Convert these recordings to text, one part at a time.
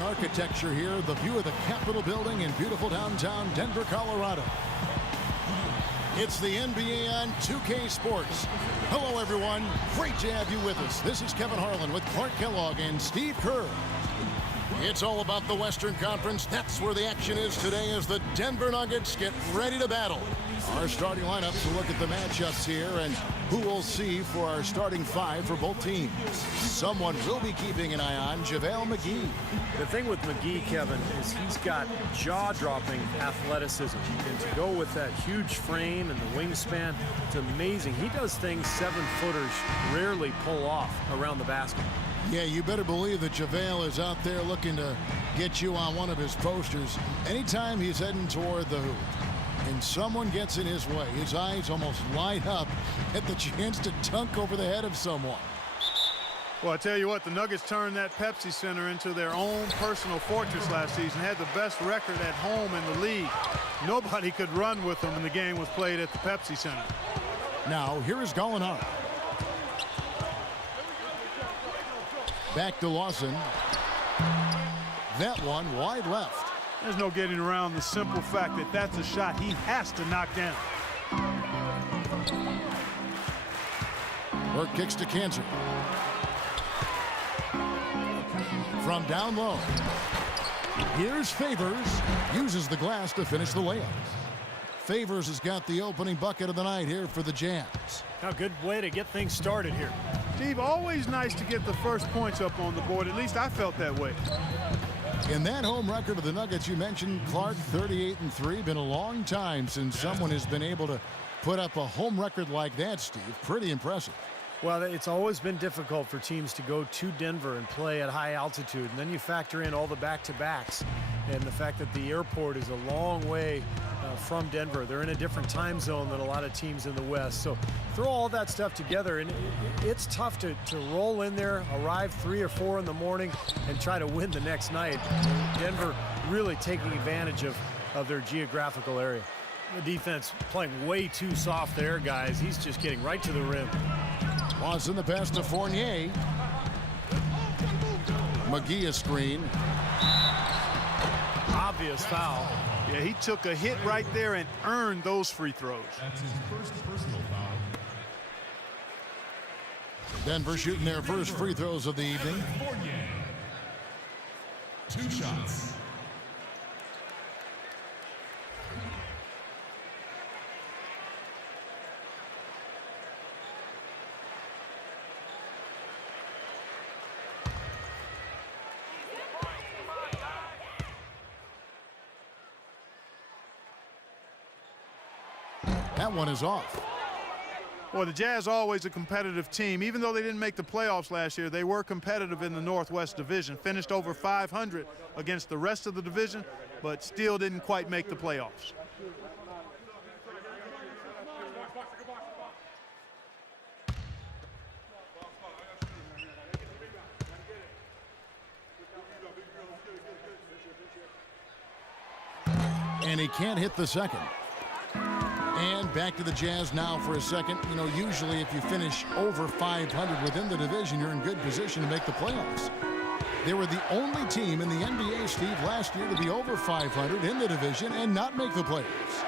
stunning architecture here. The view of the Capitol building in beautiful downtown Denver, Colorado. It's the NBA on 2K Sports. Hello, everyone. Great to have you with us. This is Kevin Harlan with Clark Kellogg and Steve Kerr. It's all about the Western Conference. That's where the action is today as the Denver Nuggets get ready to battle. Our starting lineups will look at the matchups here and who we'll see for our starting five for both teams. Someone will be keeping an eye on JaVale McGee. The thing with McGee, Kevin, is he's got jaw-dropping athleticism. And to go with that huge frame and the wingspan, it's amazing. He does things 7-footers rarely pull off around the basket. Yeah, you better believe that JaVale is out there looking to get you on one of his posters anytime he's heading toward the hoop. And someone gets in his way, his eyes almost light up at the chance to dunk over the head of someone. Well, I tell you what, the Nuggets turned that Pepsi Center into their own personal fortress last season. Had the best record at home in the league. Nobody could run with them when the game was played at the Pepsi Center. Now, here is Gallinari. Back to Lawson. That one wide left. There's no getting around the simple fact that that's a shot he has to knock down. Burke kicks to Kanter. From down low. Here's Favors. Uses the glass to finish the layup. Favors has got the opening bucket of the night here for the Jazz. A good way to get things started here. Steve, always nice to get the first points up on the board. At least I felt that way. In that home record of the Nuggets, you mentioned Clark, 38-3. Been a long time since someone has been able to put up a home record like that, Steve. Pretty impressive. Well, it's always been difficult for teams to go to Denver and play at high altitude. And then you factor in all the back-to-backs and the fact that the airport is a long way from Denver. They're in a different time zone than a lot of teams in the West. So throw all that stuff together, and it's tough to roll in there, arrive 3 or 4 in the morning, and try to win the next night. Denver really taking advantage of their geographical area. The defense playing way too soft there, guys. He's just getting right to the rim. Lawson the pass to Fournier. McGee a screen. Obvious foul. Yeah, he took a hit right there and earned those free throws. That's his first personal foul. Denver shooting their first free throws of the evening. Fournier. 2 shots. That one is off. Well, the Jazz always a competitive team. Even though they didn't make the playoffs last year, they were competitive in the Northwest Division. Finished over 500 against the rest of the division, but still didn't quite make the playoffs. And he can't hit the second. And back to the Jazz now for a second. You know, usually if you finish over 500 within the division, you're in good position to make the playoffs. They were the only team in the NBA, Steve, last year to be over 500 in the division and not make the playoffs.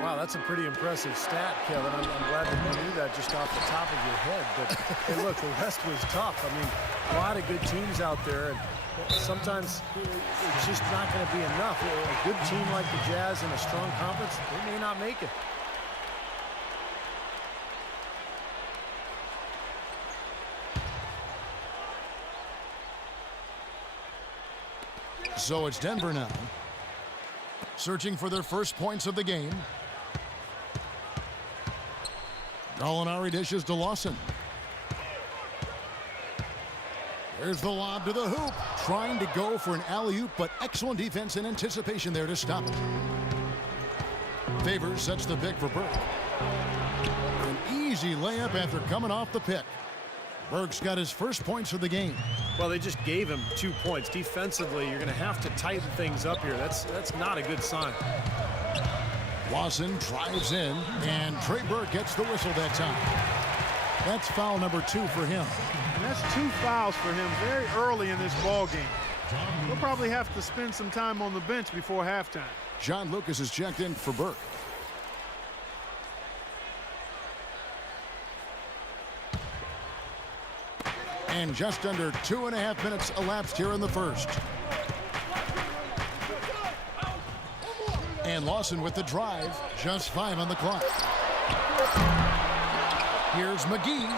Wow, that's a pretty impressive stat, Kevin. I'm glad that you knew that just off the top of your head. But, hey, look, the rest was tough. I mean, a lot of good teams out there. And sometimes it's just not going to be enough. A good team like the Jazz in a strong conference, they may not make it. So it's Denver now, searching for their first points of the game. Gallinari dishes to Lawson. There's the lob to the hoop, trying to go for an alley-oop, but excellent defense and anticipation there to stop it. Favors sets the pick for Burke. An easy layup after coming off the pick. Burke's got his first points of the game. Well, they just gave him 2 points. Defensively, you're going to have to tighten things up here. That's not a good sign. Lawson drives in, and Trey Burke gets the whistle that time. That's foul number 2 for him. And that's 2 fouls for him very early in this ball game. He'll probably have to spend some time on the bench before halftime. John Lucas is checked in for Burke. And just under 2.5 minutes elapsed here in the first. And Lawson with the drive. Just 5 on the clock. Here's McGee.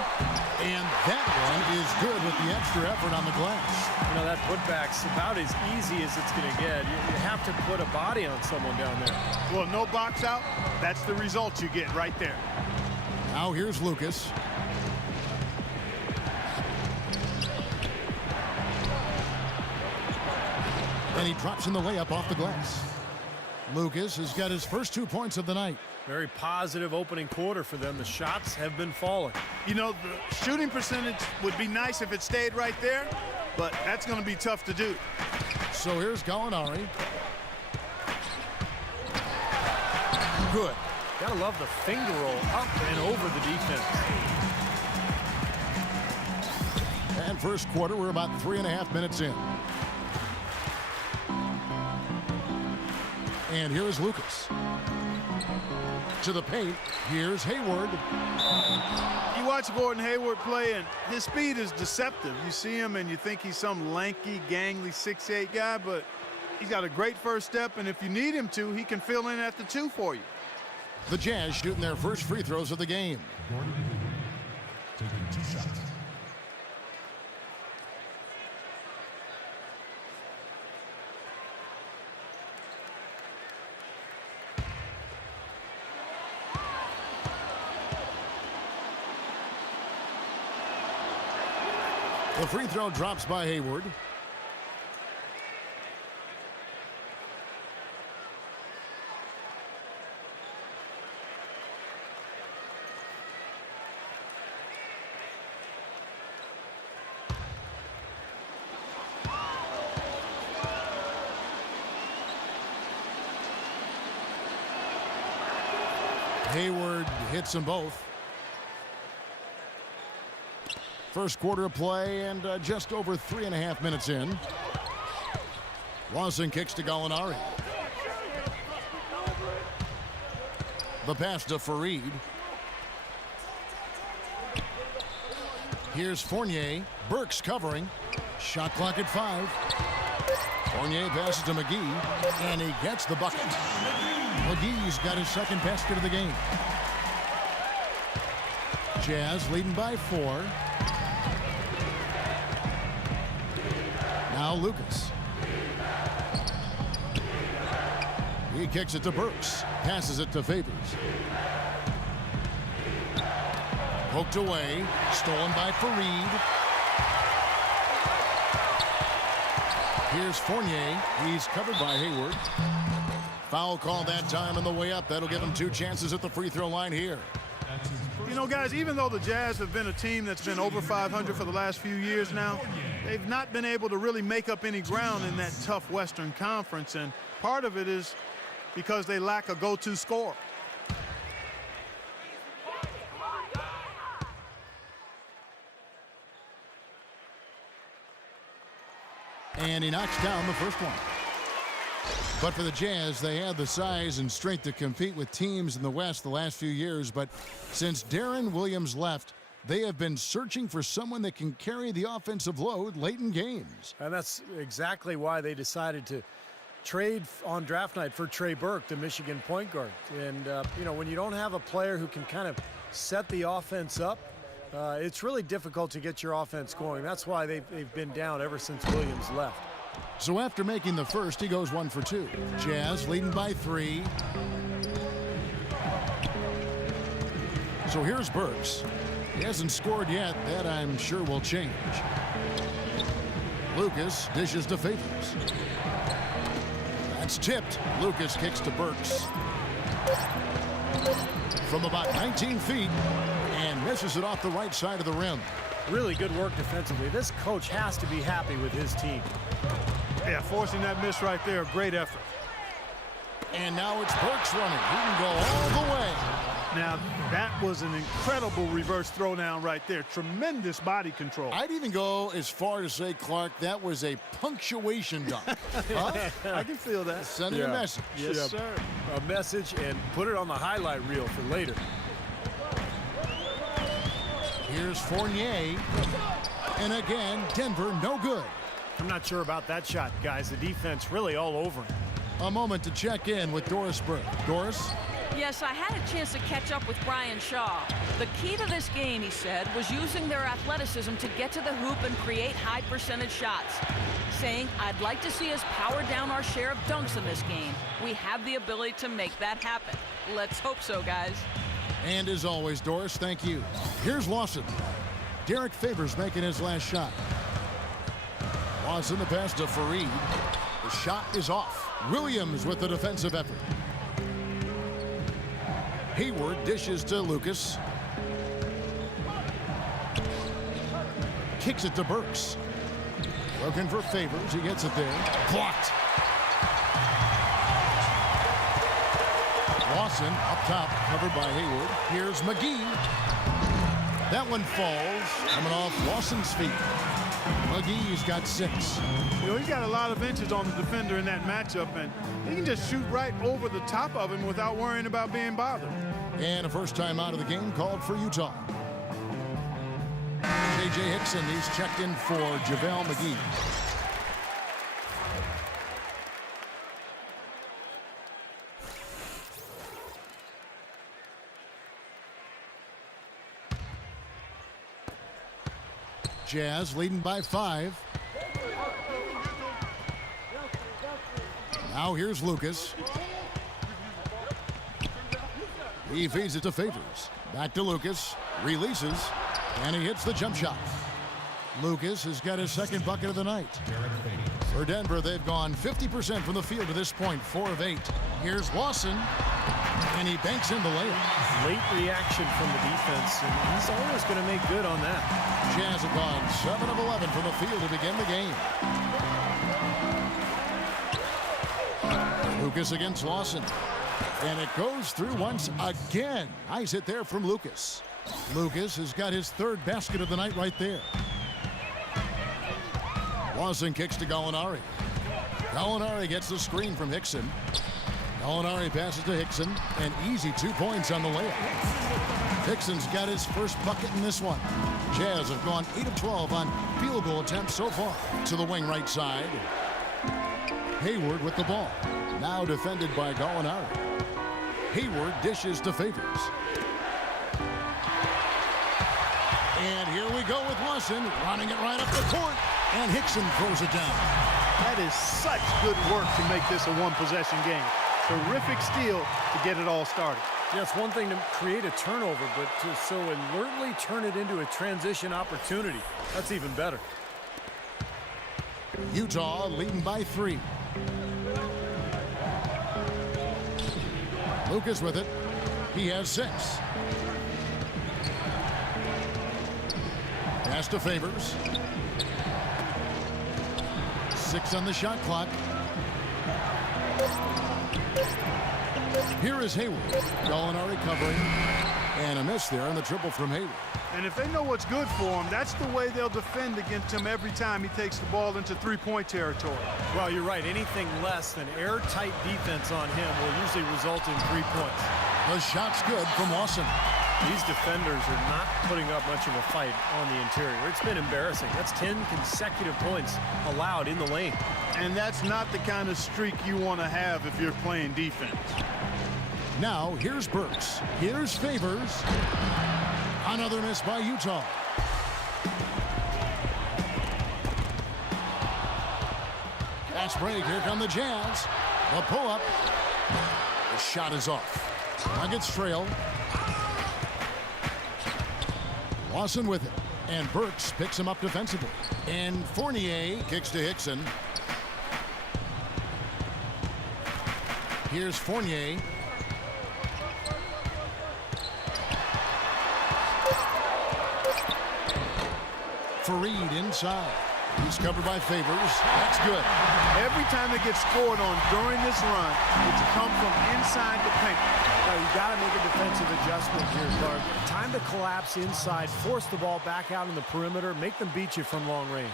And that one is good with the extra effort on the glass. You know, that putback's about as easy as it's going to get. You have to put a body on someone down there. Well, no box out. That's the result you get right there. Now here's Lucas. And he drops in the layup off the glass. Lucas has got his first 2 points of the night. Very positive opening quarter for them. The shots have been falling. You know, the shooting percentage would be nice if it stayed right there, but that's going to be tough to do. So here's Gallinari. Good. Gotta love the finger roll up and over the defense. And first quarter, we're about 3.5 minutes in. And here's Lucas. To the paint, here's Hayward. You watch Gordon Hayward play, and his speed is deceptive. You see him, and you think he's some lanky, gangly 6'8" guy, but he's got a great first step, and if you need him to, he can fill in at the 2 for you. The Jazz shooting their first free throws of the game. Gordon Hayward taking 2 shots. The free throw drops by Hayward. Hayward hits them both. First quarter of play and just over 3.5 minutes in. Lawson kicks to Gallinari. The pass to Fareed. Here's Fournier. Burks covering. Shot clock at 5. Fournier passes to McGee, and he gets the bucket. McGee's got his second basket of the game. Jazz leading by 4. Now Lucas. He kicks it to Burks. Passes it to Favors. Poked away. Stolen by Fareed. Here's Fournier. He's covered by Hayward. Foul call that time on the way up. That'll give him 2 chances at the free throw line here. You know, guys, even though the Jazz have been a team that's been over 500 for the last few years now, they've not been able to really make up any ground in that tough Western Conference, and part of it is because they lack a go-to scorer. And he knocks down the first one. But for the Jazz, they had the size and strength to compete with teams in the West the last few years. But since Deron Williams left, they have been searching for someone that can carry the offensive load late in games. And that's exactly why they decided to trade on draft night for Trey Burke, the Michigan point guard. And, you know, when you don't have a player who can kind of set the offense up, it's really difficult to get your offense going. That's why they've been down ever since Williams left. So after making the first, he goes 1 for 2. Jazz leading by 3. So here's Burks. He hasn't scored yet. That I'm sure will change. Lucas dishes to Favors. That's tipped. Lucas kicks to Burks. From about 19 feet and misses it off the right side of the rim. Really good work defensively. This coach has to be happy with his team. Yeah, forcing that miss right there, great effort. And now it's Burks running. He can go all the way. Now, that was an incredible reverse throwdown right there. Tremendous body control. I'd even go as far to say, Clark, that was a punctuation dunk. Huh? I can feel that. Sending a message. Yes, sir. A message, and put it on the highlight reel for later. Here's Fournier. And again, Denver no good. I'm not sure about that shot, guys. The defense really all over him. A moment to check in with Doris Burke. Doris? Yes, I had a chance to catch up with Brian Shaw. The key to this game, he said, was using their athleticism to get to the hoop and create high percentage shots. Saying, I'd like to see us power down our share of dunks in this game. We have the ability to make that happen. Let's hope so, guys. And as always, Doris, thank you. Here's Lawson. Derek Favors making his last shot. Lawson the pass to Fareed. The shot is off. Williams with the defensive effort. Hayward dishes to Lucas. Kicks it to Burks. Looking for Favors. He gets it there. Blocked. Lawson up top, covered by Hayward. Here's McGee. That one falls, coming off Lawson's feet. McGee's got 6. You know, he's got a lot of inches on the defender in that matchup, and he can just shoot right over the top of him without worrying about being bothered. And a first time out of the game called for Utah. J.J. Hickson, he's checked in for JaVale McGee. Jazz leading by 5. Now here's Lucas. He feeds it to Favors. Back to Lucas. Releases. And he hits the jump shot. Lucas has got his second bucket of the night. For Denver, they've gone 50% from the field to this point, 4 of 8. Here's Lawson. And he banks in the layup. Late reaction from the defense, and he's always going to make good on that. Jazz have gone 7 of 11 from the field to begin the game. Lucas against Lawson. And it goes through once again. Nice hit there from Lucas. Lucas has got his 3rd basket of the night right there. Lawson kicks to Gallinari. Gallinari gets the screen from Hickson. Gallinari passes to Hickson. An easy 2 points on the layup. Hickson's got his first bucket in this one. Jazz have gone 8 of 12 on field goal attempts so far. To the wing right side. Hayward with the ball. Now defended by Gallinari. Hayward dishes to Favors. And here we go with Lawson running it right up the court. And Hickson throws it down. That is such good work to make this a one-possession game. Terrific steal to get it all started. Yeah, it's one thing to create a turnover, but to so alertly turn it into a transition opportunity, that's even better. Utah leading by 3. Lucas with it. He has 6. Pass to Favors. 6 on the shot clock. Here is Hayward. Gallinari covering. And a miss there on the triple from Hayward. And if they know what's good for him, that's the way they'll defend against him every time he takes the ball into three-point territory. Well, you're right. Anything less than airtight defense on him will usually result in 3 points. The shot's good from Lawson. These defenders are not putting up much of a fight on the interior. It's been embarrassing. That's 10 consecutive points allowed in the lane. And that's not the kind of streak you want to have if you're playing defense. Now, here's Burks. Here's Favors. Another miss by Utah. Fast break. Here come the Jazz. The pull-up. The shot is off. Nuggets trail. Lawson with it. And Burks picks him up defensively. And Fournier kicks to Hickson. Here's Fournier. Fareed inside. He's covered by Favors. That's good. Every time they get scored on during this run, it's come from inside the paint. You got to make a defensive adjustment here, Clark. Time to collapse inside, force the ball back out in the perimeter, make them beat you from long range.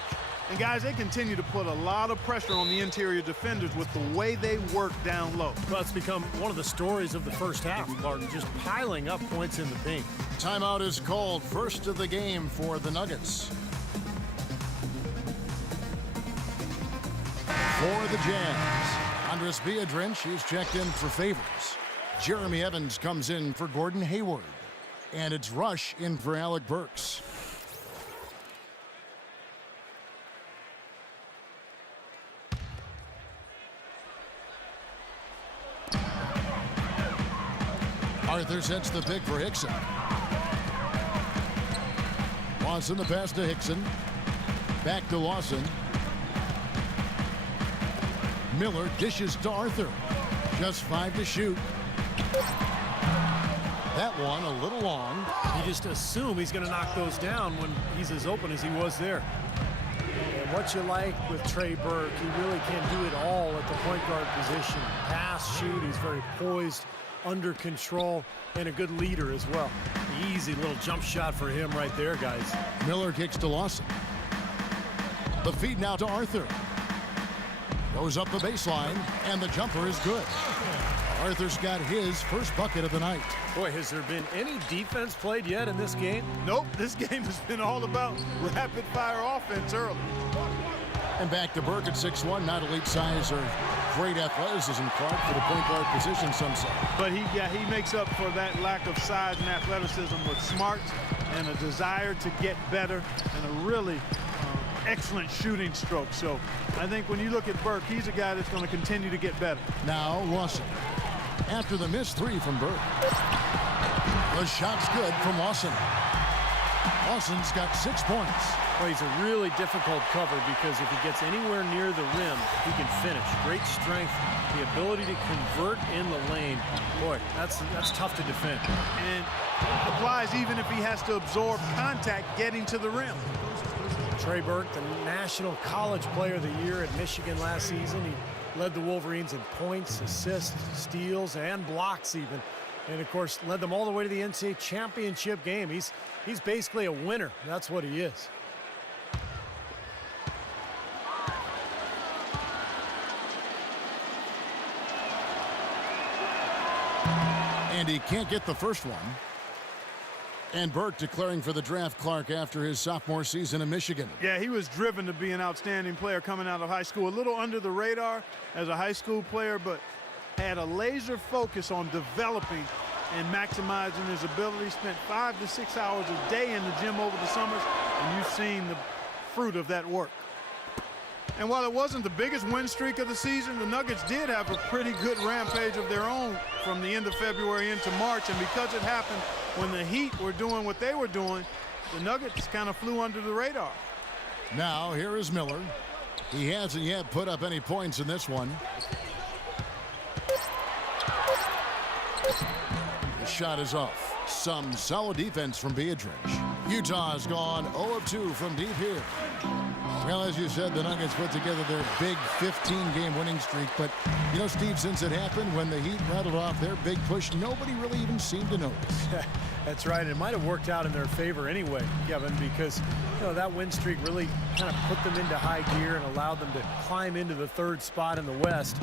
And guys, they continue to put a lot of pressure on the interior defenders with the way they work down low. Well, it's become one of the stories of the first half, Clark, just piling up points in the paint. Timeout is called. First of the game for the Nuggets. For the Jazz, Andres Biedrins, he's checked in for Favors. Jeremy Evans comes in for Gordon Hayward. And it's Rush in for Alec Burks. Arthur sets the pick for Hickson. Lawson the pass to Hickson. Back to Lawson. Miller dishes to Arthur. Just 5 to shoot. That one a little long. You just assume he's going to knock those down when he's as open as he was there. And what you like with Trey Burke, he really can do it all at the point guard position. Pass, shoot, he's very poised, under control, and a good leader as well. Easy little jump shot for him right there, guys. Miller kicks to Lawson. The feed now to Arthur. Goes up the baseline, and the jumper is good. Arthur's got his first bucket of the night. Boy, has there been any defense played yet in this game? Nope, this game has been all about rapid-fire offense early. And back to Burke at 6'1", not elite size or great athleticism, Clark, for the point guard position, some say. But he makes up for that lack of size and athleticism with smarts and a desire to get better and a really excellent shooting stroke. So I think when you look at Burke, he's a guy that's going to continue to get better. Now Lawson. After the missed 3 from Burke. The shot's good from Lawson. Lawson's got 6 points. Well, he's a really difficult cover because if he gets anywhere near the rim, he can finish. Great strength, the ability to convert in the lane. Boy, that's tough to defend. And applies even if he has to absorb contact getting to the rim. Trey Burke, the National College Player of the Year at Michigan last season. He led the Wolverines in points, assists, steals, and blocks even. And, of course, led them all the way to the NCAA championship game. He's basically a winner. That's what he is. And he can't get the first one. And Burke declaring for the draft, Clark, after his sophomore season in Michigan. Yeah, he was driven to be an outstanding player coming out of high school. A little under the radar as a high school player, but had a laser focus on developing and maximizing his ability. Spent 5 to 6 hours a day in the gym over the summers, and you've seen the fruit of that work. And while it wasn't the biggest win streak of the season, the Nuggets did have a pretty good rampage of their own from the end of February into March. And because it happened when the Heat were doing what they were doing, the Nuggets kind of flew under the radar. Now here is Miller. He hasn't yet put up any points in this one. The shot is off. Some solid defense from Biedrins. Utah's gone 0 of 2 from deep here. Well, as you said, the Nuggets put together their big 15-game winning streak. But, you know, Steve, since it happened, when the Heat rattled off their big push, nobody really even seemed to notice. That's right. It might have worked out in their favor anyway, Kevin, because, you know, that win streak really kind of put them into high gear and allowed them to climb into the 3rd spot in the West.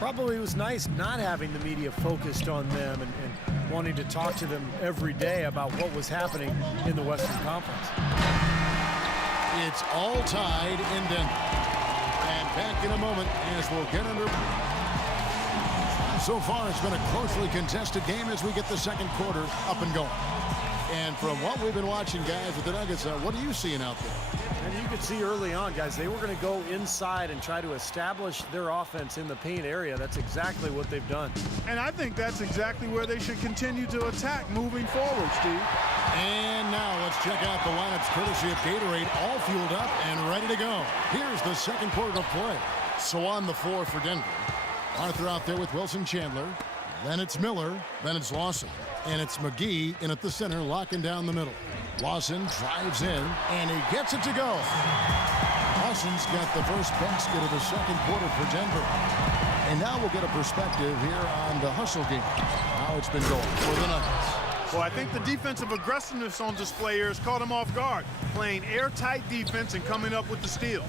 Probably was nice not having the media focused on them and wanting to talk to them every day about what was happening in the Western Conference. It's all tied in Denver. And back in a moment as we'll get under. So far, it's been a closely contested game as we get the second quarter up and going. And from what we've been watching, guys, with the Nuggets, what are you seeing out there? And you could see early on, guys, they were going to go inside and try to establish their offense in the paint area. That's exactly what they've done. And I think that's exactly where they should continue to attack moving forward, Steve. And now let's check out the lineups courtesy of Gatorade, all fueled up and ready to go. Here's the second quarter of play. So on the floor for Denver, Arthur out there with Wilson Chandler. Then it's Miller. Then it's Lawson. And it's McGee in at the center, locking down the middle. Lawson drives in, and he gets it to go. Lawson's got the first basket of the second quarter for Denver. And now we'll get a perspective here on the hustle game, how it's been going for the Nuggets. Well, I think the defensive aggressiveness on display here has caught him off guard, playing airtight defense and coming up with the steals.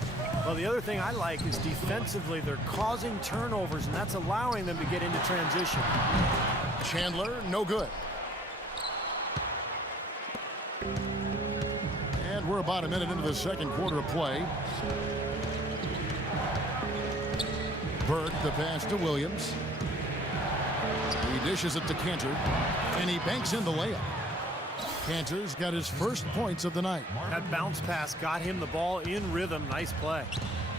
Well, the other thing I like is defensively they're causing turnovers, and that's allowing them to get into transition. Chandler, no good. And we're about a minute into the second quarter of play. Burke, the pass to Williams. He dishes it to Cantor, and he banks in the layup. Cantor's got his first points of the night. That bounce pass got him the ball in rhythm. Nice play.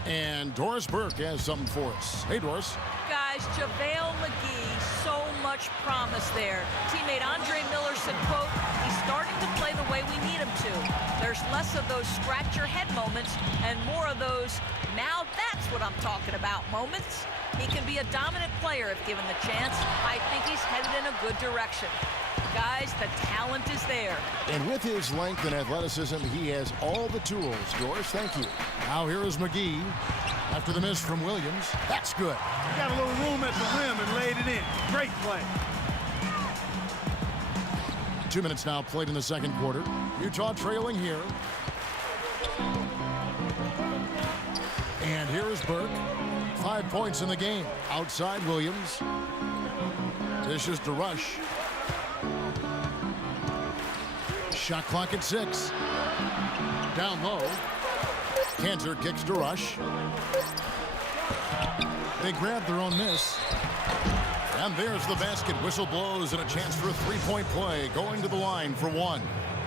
And Doris Burke has something for us. Hey, Doris. Guys, JaVale McGee, so much promise there. Teammate Andre Miller said, quote, he's starting to play the way we need him to. There's less of those scratch your head moments and more of those, now that's what I'm talking about moments. He can be a dominant player if given the chance. I think he's headed in a good direction. Guys, the talent is there. And with his length and athleticism, he has all the tools. Doris, thank you. Now here is McGee. After the miss from Williams, that's good. He got a little room at the rim and laid it in. Great play. 2 minutes now played in the second quarter. Utah trailing here. And here is Burke. 5 points in the game. Outside Williams. Dishes to Rush. Shot clock at 6. Down low. Cantor kicks to Rush. They grab their own miss. And there's the basket. Whistle blows and a chance for a three-point play. Going to the line for one.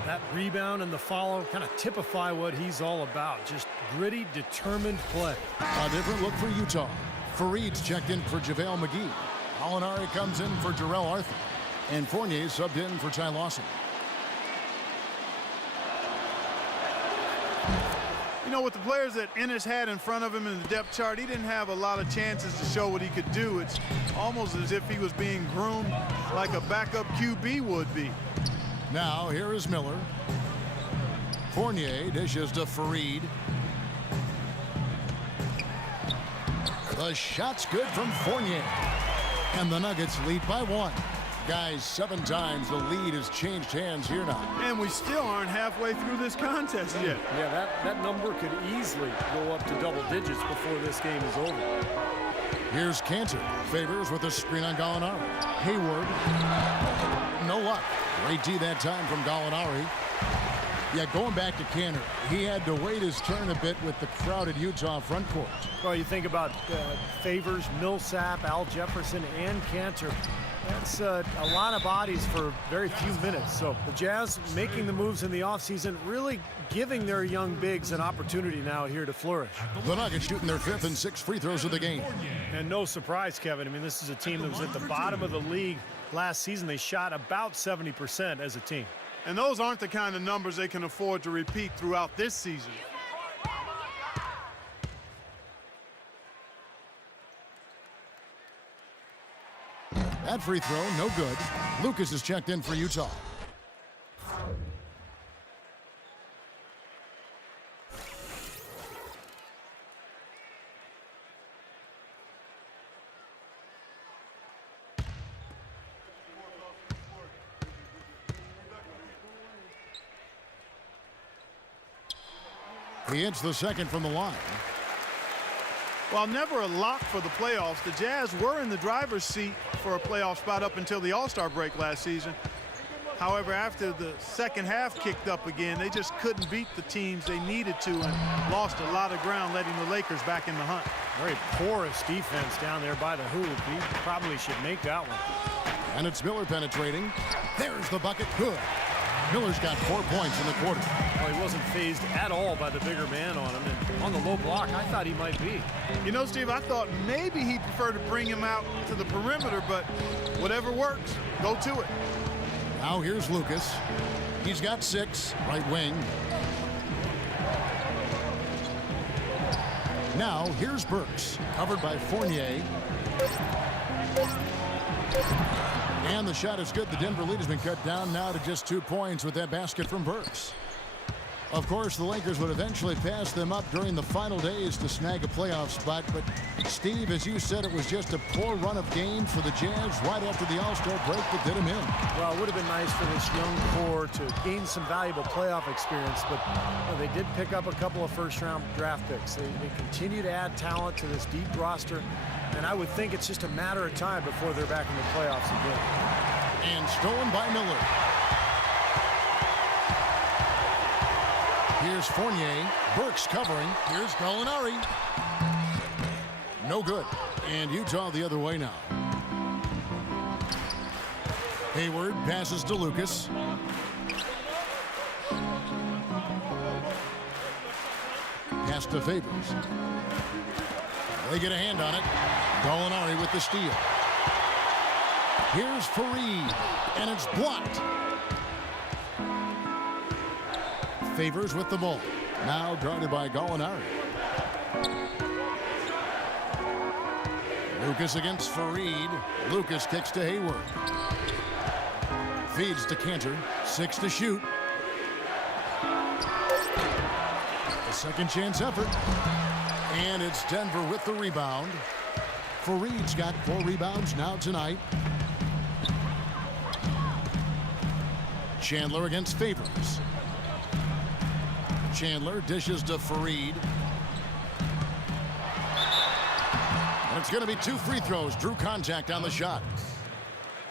That rebound and the follow kind of typify what he's all about. Just gritty, determined play. A different look for Utah. Fareed's checked in for JaVale McGee. Alinari comes in for Jarrell Arthur. And Fournier subbed in for Ty Lawson. You know, with the players that Ennis had in front of him in the depth chart, he didn't have a lot of chances to show what he could do. It's almost as if he was being groomed like a backup QB would be. Now, here is Miller. Fournier dishes to Fareed. The shot's good from Fournier. And the Nuggets lead by 1. Guys, 7 times the lead has changed hands here now. And we still aren't halfway through this contest yet. Yeah, that number could easily go up to double digits before this game is over. Here's Cantor. Favors with a screen on Gallinari. Hayward. No luck. Great D that time from Gallinari. Yeah, going back to Cantor, he had to wait his turn a bit with the crowded Utah front court. Well, you think about Favors, Millsap, Al Jefferson, and Cantor. That's a lot of bodies for very few minutes. So the Jazz making the moves in the offseason, really giving their young bigs an opportunity now here to flourish. The Nuggets shooting their 5th and 6th free throws of the game. And no surprise, Kevin. I mean, this is a team that was at the bottom of the league last season. They shot about 70% as a team. And those aren't the kind of numbers they can afford to repeat throughout this season. That free throw, no good. Lucas is checked in for Utah. He hits the second from the line. While never a lock for the playoffs, the Jazz were in the driver's seat for a playoff spot up until the All-Star break last season. However, after the second half kicked up again, they just couldn't beat the teams they needed to and lost a lot of ground, letting the Lakers back in the hunt. Very porous defense down there by the hoop. He probably should make that one. And it's Miller penetrating. There's the bucket. Good. Miller's got 4 points in the quarter. Well, he wasn't phased at all by the bigger man on him. And on the low block, I thought he might be. You know, Steve, I thought maybe he'd prefer to bring him out to the perimeter, but whatever works, go to it. Now here's Lucas. He's got 6, right wing. Now here's Burks, covered by Fournier. And the shot is good. The Denver lead has been cut down now to just 2 points with that basket from Burks. Of course, the Lakers would eventually pass them up during the final days to snag a playoff spot. But, Steve, as you said, it was just a poor run of games for the Jazz right after the All-Star break that did them in. Well, it would have been nice for this young core to gain some valuable playoff experience, but they did pick up a couple of first-round draft picks. They continue to add talent to this deep roster, and I would think it's just a matter of time before they're back in the playoffs again. And stolen by Miller. Here's Fournier. Burks covering. Here's Gallinari. No good. And Utah the other way now. Hayward passes to Lucas. Pass to Favors. They get a hand on it. Gallinari with the steal. Here's Fareed. And it's blocked. Favors with the ball. Now guarded by Gallinari. Lucas against Fareed. Lucas kicks to Hayward. Feeds to Cantor. 6 to shoot. A second chance effort. And it's Denver with the rebound. Fareed's got 4 rebounds now tonight. Chandler against Favors. Chandler dishes to Fareed. And it's going to be 2 free throws. Drew contact on the shot.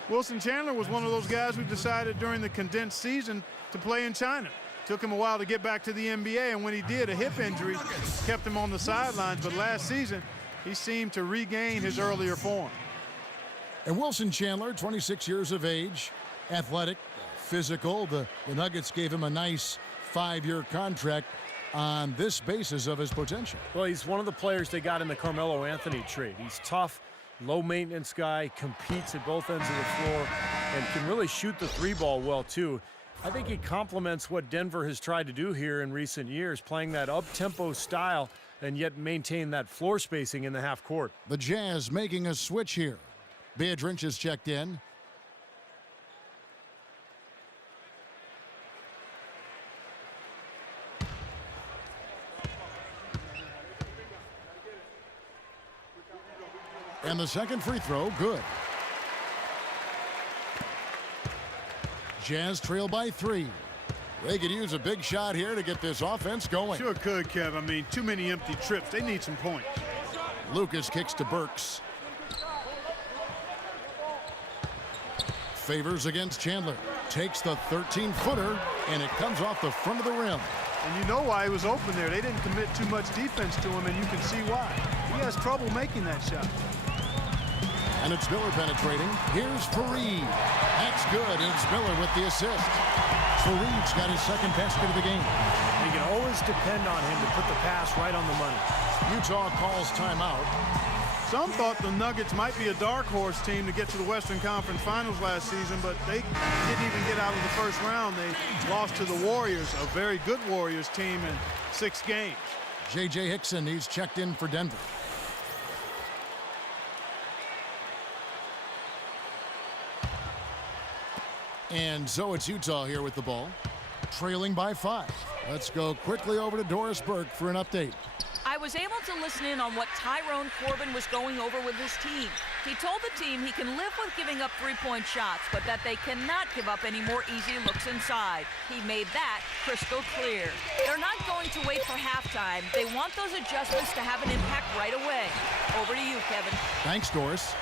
Wilson Chandler was one of those guys who decided during the condensed season to play in China. Took him a while to get back to the NBA, and when he did, a hip injury kept him on the sidelines. But last season, he seemed to regain his earlier form. And Wilson Chandler, 26 years of age, athletic, physical. The Nuggets gave him a nice 5-year contract on this basis of his potential. Well, he's one of the players they got in the Carmelo Anthony trade. He's tough, low-maintenance guy, competes at both ends of the floor, and can really shoot the 3-ball well, too. I think he complements what Denver has tried to do here in recent years, playing that up-tempo style and yet maintain that floor spacing in the half court. The Jazz making a switch here. Biedrins is checked in. And the second free throw, good. Jazz trail by 3. They could use a big shot here to get this offense going. Sure could, Kev. I mean, too many empty trips. They need some points. Lucas kicks to Burks. Favors against Chandler. Takes the 13-footer, and it comes off the front of the rim. And you know why he was open there. They didn't commit too much defense to him, and you can see why. He has trouble making that shot. And it's Miller penetrating. Here's Fareed. That's good, and it's Miller with the assist. Fareed's got his second basket of the game. You can always depend on him to put the pass right on the money. Utah calls timeout. Some thought the Nuggets might be a dark horse team to get to the Western Conference Finals last season, but they didn't even get out of the first round. They lost to the Warriors, a very good Warriors team, in 6 games. J.J. Hickson, he's checked in for Denver. And so it's Utah here with the ball, trailing by 5. Let's go quickly over to Doris Burke for an update. I was able to listen in on what Tyrone Corbin was going over with his team. He told the team he can live with giving up 3-point shots, but that they cannot give up any more easy looks inside. He made that crystal clear. They're not going to wait for halftime. They want those adjustments to have an impact right away. Over to you, Kevin. Thanks, Doris.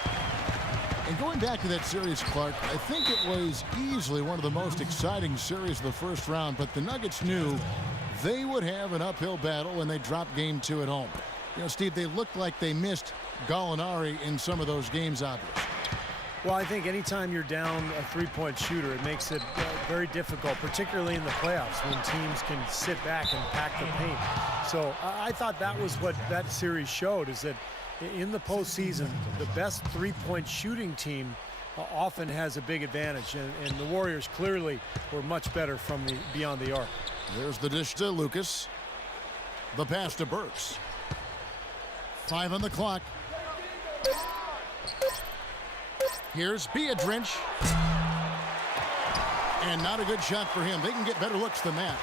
And going back to that series, Clark, I think it was easily one of the most exciting series of the first round, but the Nuggets knew they would have an uphill battle when they dropped game 2 at home. You know, Steve, they looked like they missed Gallinari in some of those games, obviously. Well, I think anytime you're down a 3-point shooter, it makes it very difficult, particularly in the playoffs when teams can sit back and pack the paint. So I thought that was what that series showed, is that in the postseason, the best 3-point shooting team often has a big advantage, and the Warriors clearly were much better from beyond the arc. There's the dish to Lucas. The pass to Burks. 5 on the clock. Here's Biedrins. And not a good shot for him. They can get better looks than that.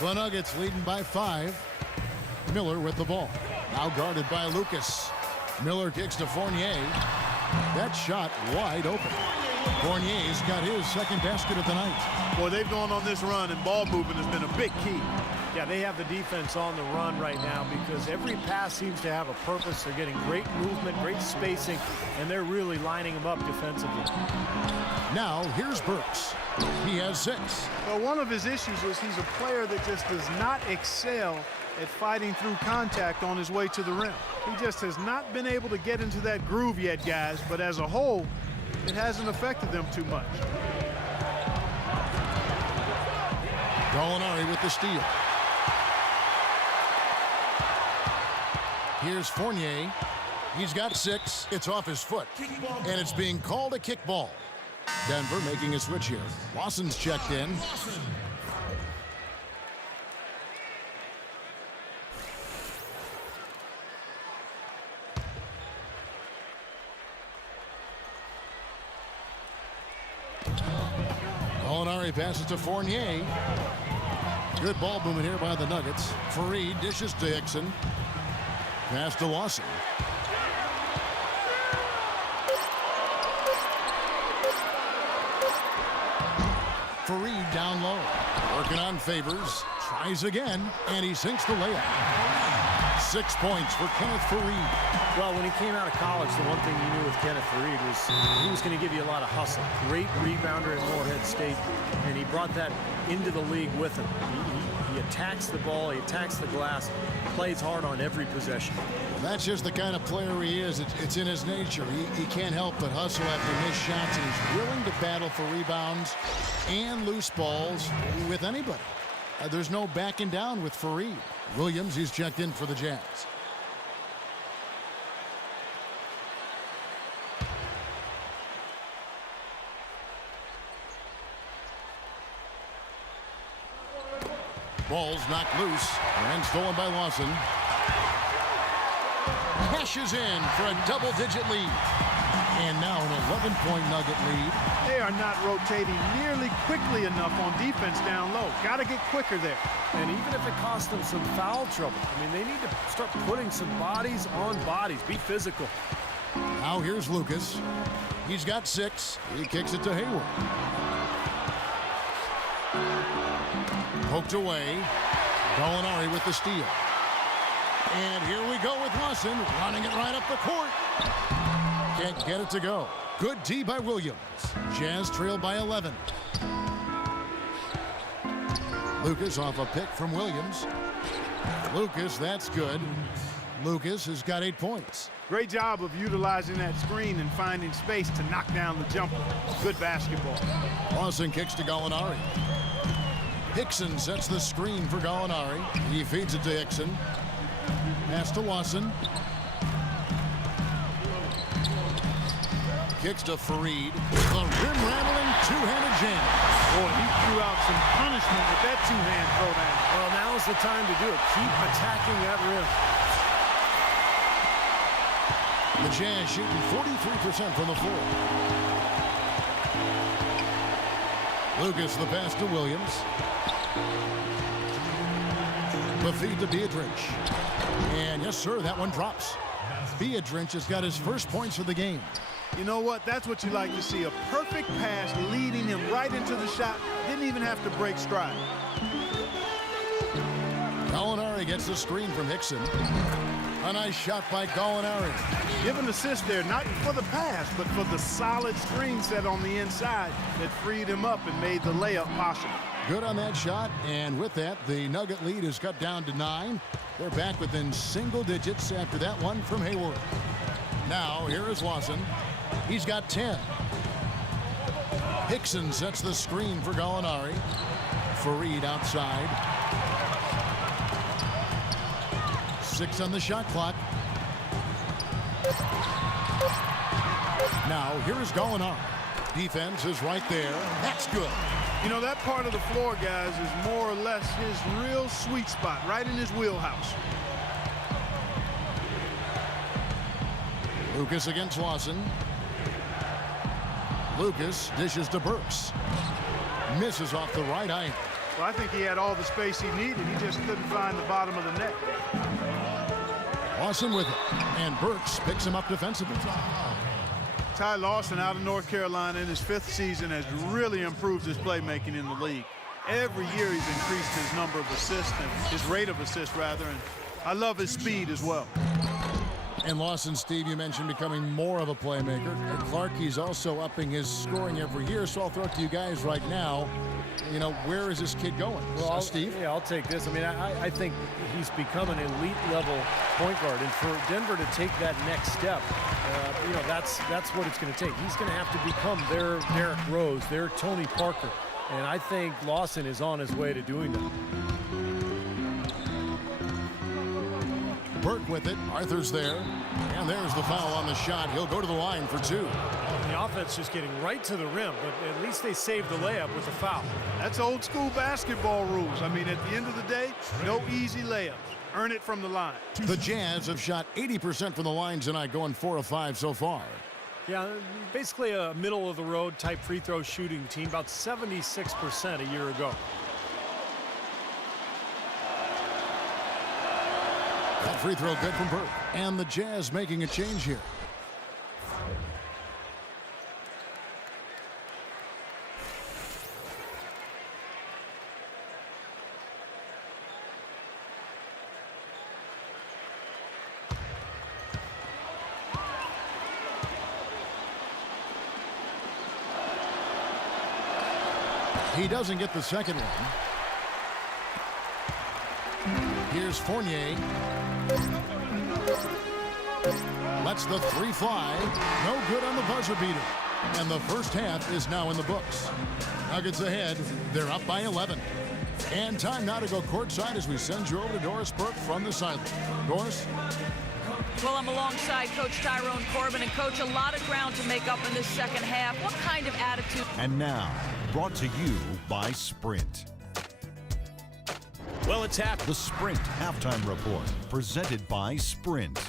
The Nuggets leading by 5. Miller with the ball. Now guarded by Lucas. Miller kicks to Fournier. That shot wide open. Fournier's got his second basket of the night. Boy, they've gone on this run, and ball movement has been a big key. Yeah, they have the defense on the run right now because every pass seems to have a purpose. They're getting great movement, great spacing, and they're really lining them up defensively. Now, here's Burks. He has 6. Well, one of his issues is he's a player that just does not excel at fighting through contact on his way to the rim. He just has not been able to get into that groove yet, guys, but as a whole, it hasn't affected them too much. Gallinari with the steal. Here's Fournier. He's got 6. It's off his foot. And it's being called a kickball. Denver making a switch here. Lawson's checked in. Gallinari passes to Fournier. Good ball movement here by the Nuggets. Fareed dishes to Hickson. Pass to Lawson. Fareed down low. Working on Favors. Tries again, and he sinks the layup. 6 points for Kenneth Fareed. Well, when he came out of college, the one thing you knew with Kenneth Fareed was he was going to give you a lot of hustle. Great rebounder at Morehead State, and he brought that into the league with him. He attacks the ball, he attacks the glass, plays hard on every possession. That's just the kind of player he is. It's in his nature. He can't help but hustle after missed shots, and he's willing to battle for rebounds and loose balls with anybody. There's no backing down with Fareed. Williams, he's checked in for the Jazz. Ball's knocked loose and stolen by Lawson. Cashes in for a double-digit lead. And now an 11-point Nugget lead. They are not rotating nearly quickly enough on defense down low. Got to get quicker there. And even if it costs them some foul trouble, I mean, they need to start putting some bodies on bodies. Be physical. Now here's Lucas. He's got 6. He kicks it to Hayward. Poked away. Gallinari with the steal. And here we go with Lawson running it right up the court. Can't get it to go. Good D by Williams. Jazz trail by 11. Lucas off a pick from Williams. Lucas, that's good. Lucas has got 8 points. Great job of utilizing that screen and finding space to knock down the jumper. Good basketball. Lawson kicks to Gallinari. Hickson sets the screen for Gallinari. He feeds it to Hickson. Pass to Lawson. Kicks to Fareed. The rim-rattling two-handed jam. Boy, he threw out some punishment with that two-hand throwdown. Well, now is the time to do it. Keep attacking that rim. The Jazz shooting 43% from the floor. Lucas the pass to Williams. The feed to Biedrins. And yes, sir, that one drops. Biedrins has got his first points of the game. You know what? That's what you like to see. A perfect pass leading him right into the shot. Didn't even have to break stride. Gallinari gets the screen from Hickson. A nice shot by Gallinari. Give an assist there, not for the pass, but for the solid screen set on the inside that freed him up and made the layup possible. Good on that shot, and with that, the Nugget lead is cut down to 9. They're back within single digits after that one from Hayward. Now, here is Lawson. He's got 10. Hickson sets the screen for Gallinari. Fareed outside. 6 on the shot clock. Now, here is Gallinari. Defense is right there. That's good. You know, that part of the floor, guys, is more or less his real sweet spot, right in his wheelhouse. Lucas against Lawson. Lucas dishes to Burks. Misses off the right eye. Well, I think he had all the space he needed. He just couldn't find the bottom of the net. Lawson with it, and Burks picks him up defensively. Ty Lawson out of North Carolina in his 5th season has really improved his playmaking in the league. Every year he's increased his number of assists and his rate of assists rather, and I love his speed as well. And Lawson, Steve, you mentioned becoming more of a playmaker. And Clark, he's also upping his scoring every year, so I'll throw it to you guys right now. You know, where is this kid going? Well, Steve? Yeah, I'll take this. I mean, I think he's become an elite-level point guard, and for Denver to take that next step, you know, that's what it's going to take. He's going to have to become their Derrick Rose, their Tony Parker, and I think Lawson is on his way to doing that. Burke with it. Arthur's there. And there's the foul on the shot. He'll go to the line for 2. The offense just getting right to the rim, but at least they saved the layup with the foul. That's old school basketball rules. I mean, at the end of the day, no easy layups. Earn it from the line. The Jazz have shot 80% from the line tonight, going 4 of 5 so far. Yeah, basically a middle-of-the-road type free throw shooting team, about 76% a year ago. That free throw good from Burke. And the Jazz making a change here. He doesn't get the second one. Here's Fournier. Lets the 3 fly. No good on the buzzer beater. And the first half is now in the books. Nuggets ahead. They're up by 11. And time now to go courtside as we send you over to Doris Burke from the sideline. Doris? Well, I'm alongside Coach Tyrone Corbin. And, Coach, a lot of ground to make up in this second half. What kind of attitude? And now, brought to you by Sprint. Well, it's half. The Sprint Halftime Report, presented by Sprint.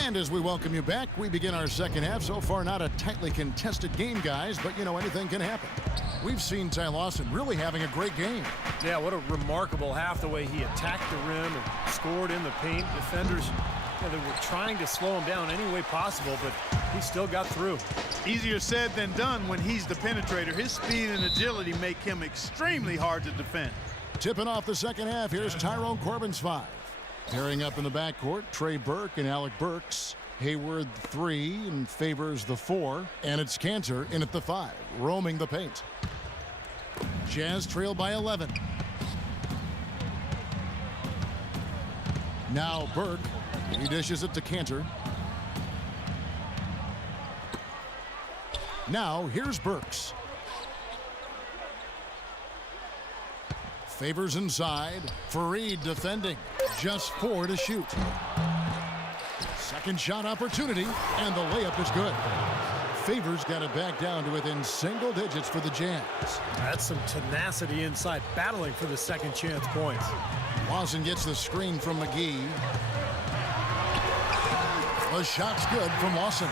And as we welcome you back, we begin our second half. So far, not a tightly contested game, guys, but, you know, anything can happen. We've seen Ty Lawson really having a great game. Yeah, what a remarkable half, the way he attacked the rim and scored in the paint. Defenders, they were trying to slow him down any way possible, but he still got through. Easier said than done when he's the penetrator. His speed and agility make him extremely hard to defend. Tipping off the second half, here's Tyrone Corbin's 5. Pairing up in the backcourt, Trey Burke and Alec Burks. Hayward 3 and Favors the 4. And it's Cantor in at the 5, roaming the paint. Jazz trail by 11. Now Burke. He dishes it to Cantor. Now here's Burks. Favors inside. Fareed defending. Just 4 to shoot. Second shot opportunity, and the layup is good. Favors got it back down to within single digits for the Jazz. That's some tenacity inside, battling for the second chance points. Lawson gets the screen from McGee. The shot's good from Lawson.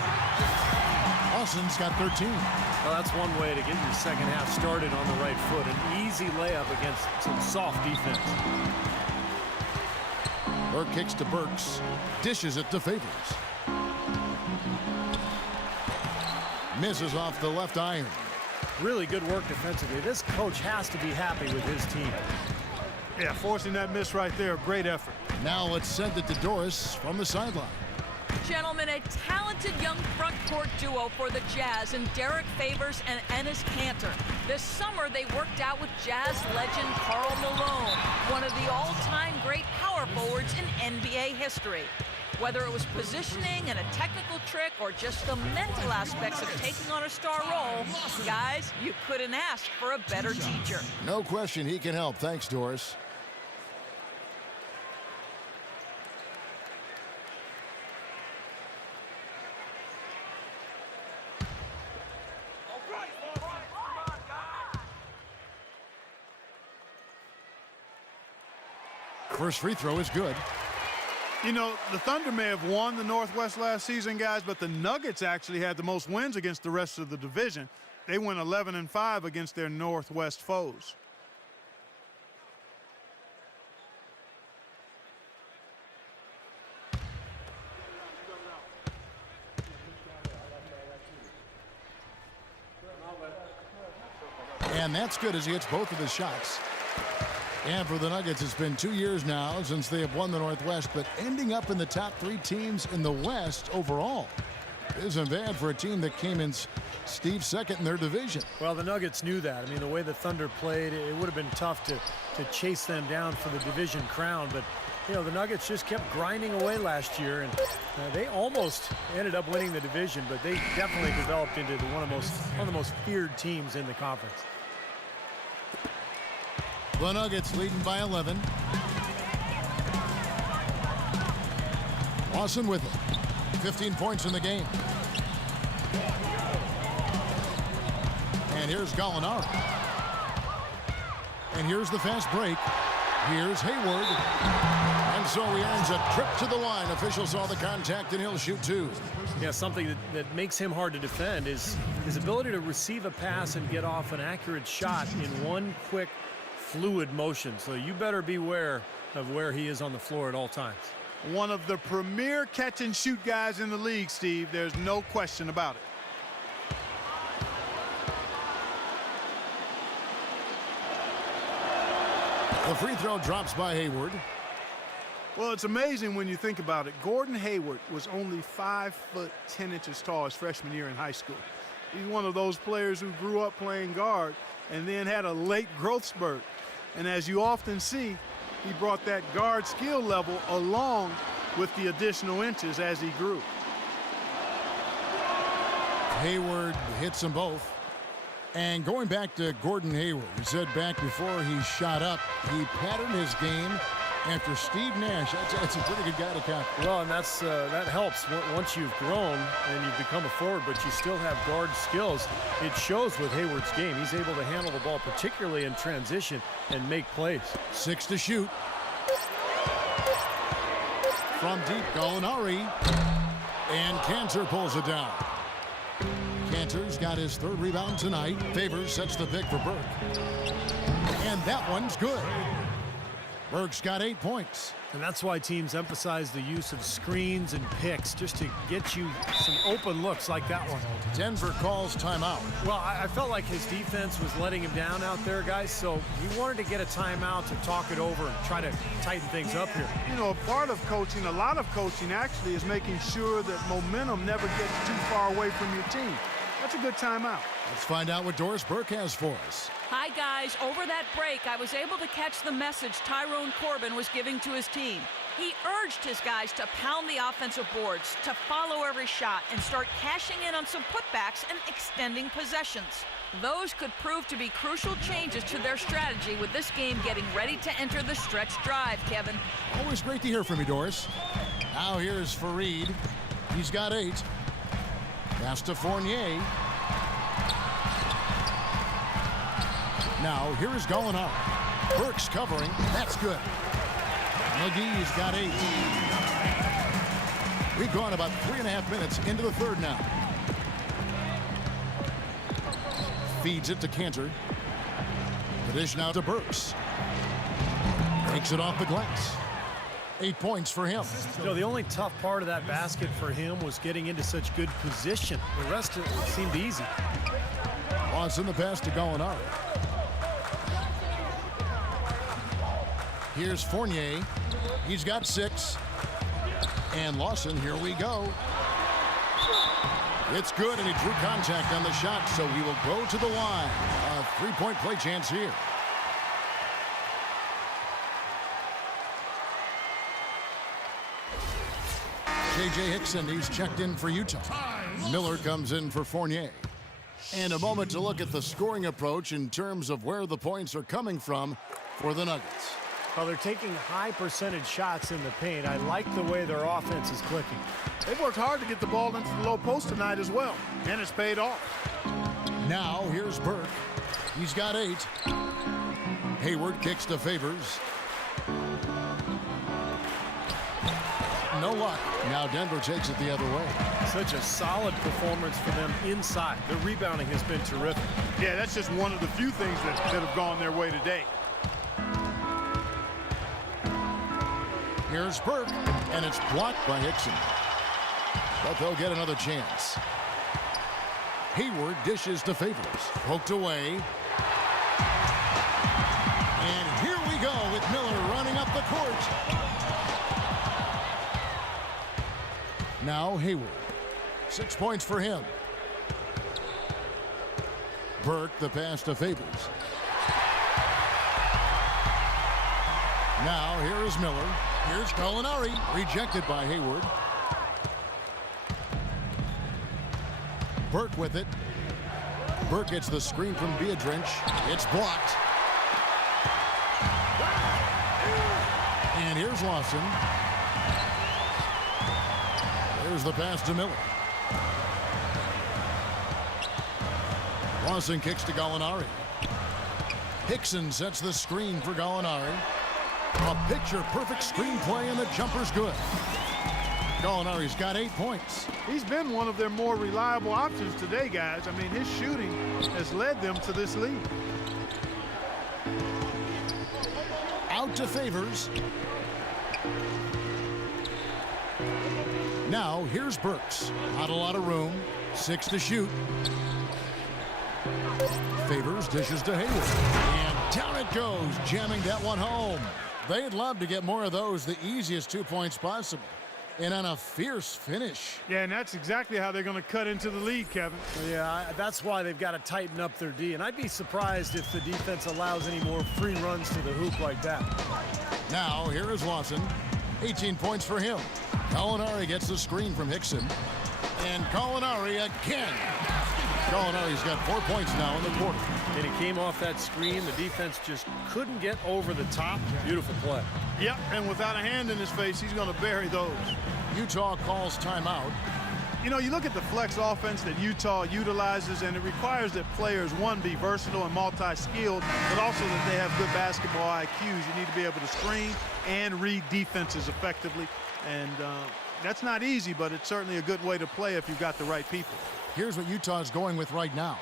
Lawson's got 13. Well, that's one way to get your second half started on the right foot. An easy layup against some soft defense. Burke kicks to Burks. Dishes it to Favors. Misses off the left iron. Really good work defensively. This coach has to be happy with his team. Yeah, forcing that miss right there, great effort. Now let's send it to Doris from the sideline. Gentlemen, a talented young front court duo for the Jazz in Derek Favors and Enes Kanter. This summer, they worked out with Jazz legend Karl Malone, one of the all-time great power forwards in NBA history. Whether it was positioning and a technical trick or just the mental aspects of taking on a star role, guys, you couldn't ask for a better teacher. No question he can help. Thanks, Doris. First free throw is good. You know, the Thunder may have won the Northwest last season, guys, but the Nuggets actually had the most wins against the rest of the division. they went 11-5 against their Northwest foes. And that's good as he hits both of his shots. And for the Nuggets, it's been 2 years now since they have won the Northwest, but ending up in the top 3 teams in the West overall isn't bad for a team that came in Steve second in their division. Well, the Nuggets knew that. I mean, the way the Thunder played, it would have been tough to chase them down for the division crown. But, you know, the Nuggets just kept grinding away last year, and they almost ended up winning the division, but they definitely developed into one of the most feared teams in the conference. The Nuggets leading by 11. Lawson with it. 15 points in the game. And here's Gallinari. And here's the fast break. Here's Hayward. And so he earns a trip to the line. Official saw the contact, and he'll shoot 2. Yeah, something that makes him hard to defend is his ability to receive a pass and get off an accurate shot in one quick, fluid motion. So you better beware of where he is on the floor at all times. One of the premier catch-and-shoot guys in the league, Steve. There's no question about it. The free throw drops by Hayward. Well, it's amazing when you think about it. Gordon Hayward was only 5 foot 10 inches tall his freshman year in high school. He's one of those players who grew up playing guard and then had a late growth spurt. And as you often see, he brought that guard skill level along with the additional inches as he grew. Hayward hits them both. And going back to Gordon Hayward, he said back before he shot up, he patterned his game after Steve Nash. That's a pretty good guy to copy. Well, and that helps once you've grown and you've become a forward, but you still have guard skills. It shows with Hayward's game. He's able to handle the ball, particularly in transition, and make plays. 6 to shoot. From deep, Gallinari. And Cantor pulls it down. Cantor's got his 3rd rebound tonight. Favors sets the pick for Burke. And that one's good. Burke's got 8 points. And that's why teams emphasize the use of screens and picks just to get you some open looks like that one. Denver calls timeout. Well, I felt like his defense was letting him down out there, guys, so he wanted to get a timeout to talk it over and try to tighten things up here. You know, a part of coaching, a lot of coaching actually, is making sure that momentum never gets too far away from your team. That's a good timeout. Let's find out what Doris Burke has for us. Hi, guys. Over that break, I was able to catch the message Tyrone Corbin was giving to his team. He urged his guys to pound the offensive boards, to follow every shot, and start cashing in on some putbacks and extending possessions. Those could prove to be crucial changes to their strategy with this game getting ready to enter the stretch drive, Kevin. Always great to hear from you, Doris. Now here's Farid. He's got 8. Pass to Fournier. Now here is Gallinari. Burke's covering. That's good. McGee's got 8. We've gone about 3.5 minutes into the 3rd now. Feeds it to Cantor. The dish now to Burks. Takes it off the glass. 8 points for him. You know, the only tough part of that basket for him was getting into such good position. The rest of it seemed easy. Lawson the pass to Gallinari. Here's Fournier. He's got 6. And Lawson, here we go. It's good, and he drew contact on the shot, so he will go to the line. A 3-point play chance here. J.J. Hickson, he's checked in for Utah. Miller comes in for Fournier. And a moment to look at the scoring approach in terms of where the points are coming from for the Nuggets. Well, they're taking high percentage shots in the paint. I like the way their offense is clicking. They've worked hard to get the ball into the low post tonight as well, and it's paid off. Now here's Burke. He's got 8. Hayward kicks to Favors. no luck. Now Denver takes it the other way. Such a solid performance for them inside. The rebounding has been terrific. Yeah, that's just one of the few things that have gone their way today. Here's Burke, and it's blocked by Hickson. But they'll get another chance. Hayward dishes to Favors. Poked away. And here we go with Miller running up the court. Now Hayward. 6 points for him. Burke, the pass to Favors. Now here is Miller. Here's Gallinari. Rejected by Hayward. Burke with it. Burke gets the screen from Biedrins. It's blocked. And here's Lawson. There's the pass to Miller. Lawson kicks to Gallinari. Hickson sets the screen for Gallinari. A picture-perfect screenplay, and the jumper's good. Gallinari's got 8 points. He's been one of their more reliable options today, guys. I mean, his shooting has led them to this lead. Out to Favors. Now, here's Burks. Not a lot of room. 6 to shoot. Favors dishes to Hayward. And down it goes, jamming that one home. They'd love to get more of those, the easiest 2 points possible. And on a fierce finish. Yeah, and that's exactly how they're going to cut into the lead, Kevin. Yeah, that's why they've got to tighten up their D. And I'd be surprised if the defense allows any more free runs to the hoop like that. Now, here is Lawson. 18 points for him. Gallinari gets the screen from Hickson. And Gallinari again. Gallinari's got 4 points now in the quarter. And he came off that screen. The defense just couldn't get over the top. Beautiful play. Yep, and without a hand in his face, he's going to bury those. Utah calls timeout. You know, you look at the flex offense that Utah utilizes, and it requires that players, one, be versatile and multi-skilled, but also that they have good basketball IQs. You need to be able to screen and read defenses effectively. And that's not easy, but it's certainly a good way to play if you've got the right people. Here's what Utah's going with right now.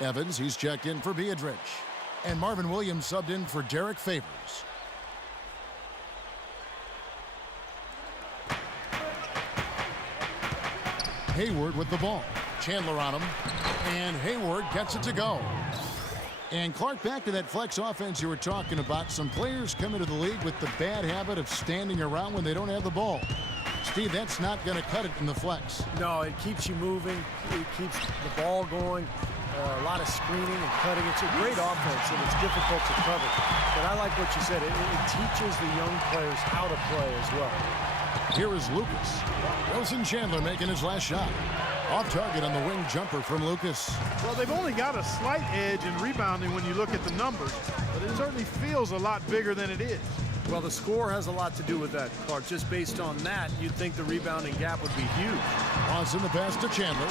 Evans, he's checked in for Biedrins. And Marvin Williams subbed in for Derek Favors. Hayward with the ball. Chandler on him. And Hayward gets it to go. And Clark, back to that flex offense you were talking about. Some players come into the league with the bad habit of standing around when they don't have the ball. Steve, that's not going to cut it in the flex. No, it keeps you moving. It keeps the ball going. A lot of screening and cutting. It's a great offense, and it's difficult to cover. But I like what you said. It teaches the young players how to play as well. Here is Lucas. Wilson Chandler making his last shot. Off target on the wing jumper from Lucas. Well, they've only got a slight edge in rebounding when you look at the numbers, but it certainly feels a lot bigger than it is. Well, the score has a lot to do with that, Clark. Just based on that, you'd think the rebounding gap would be huge. Lawson the pass to Chandler.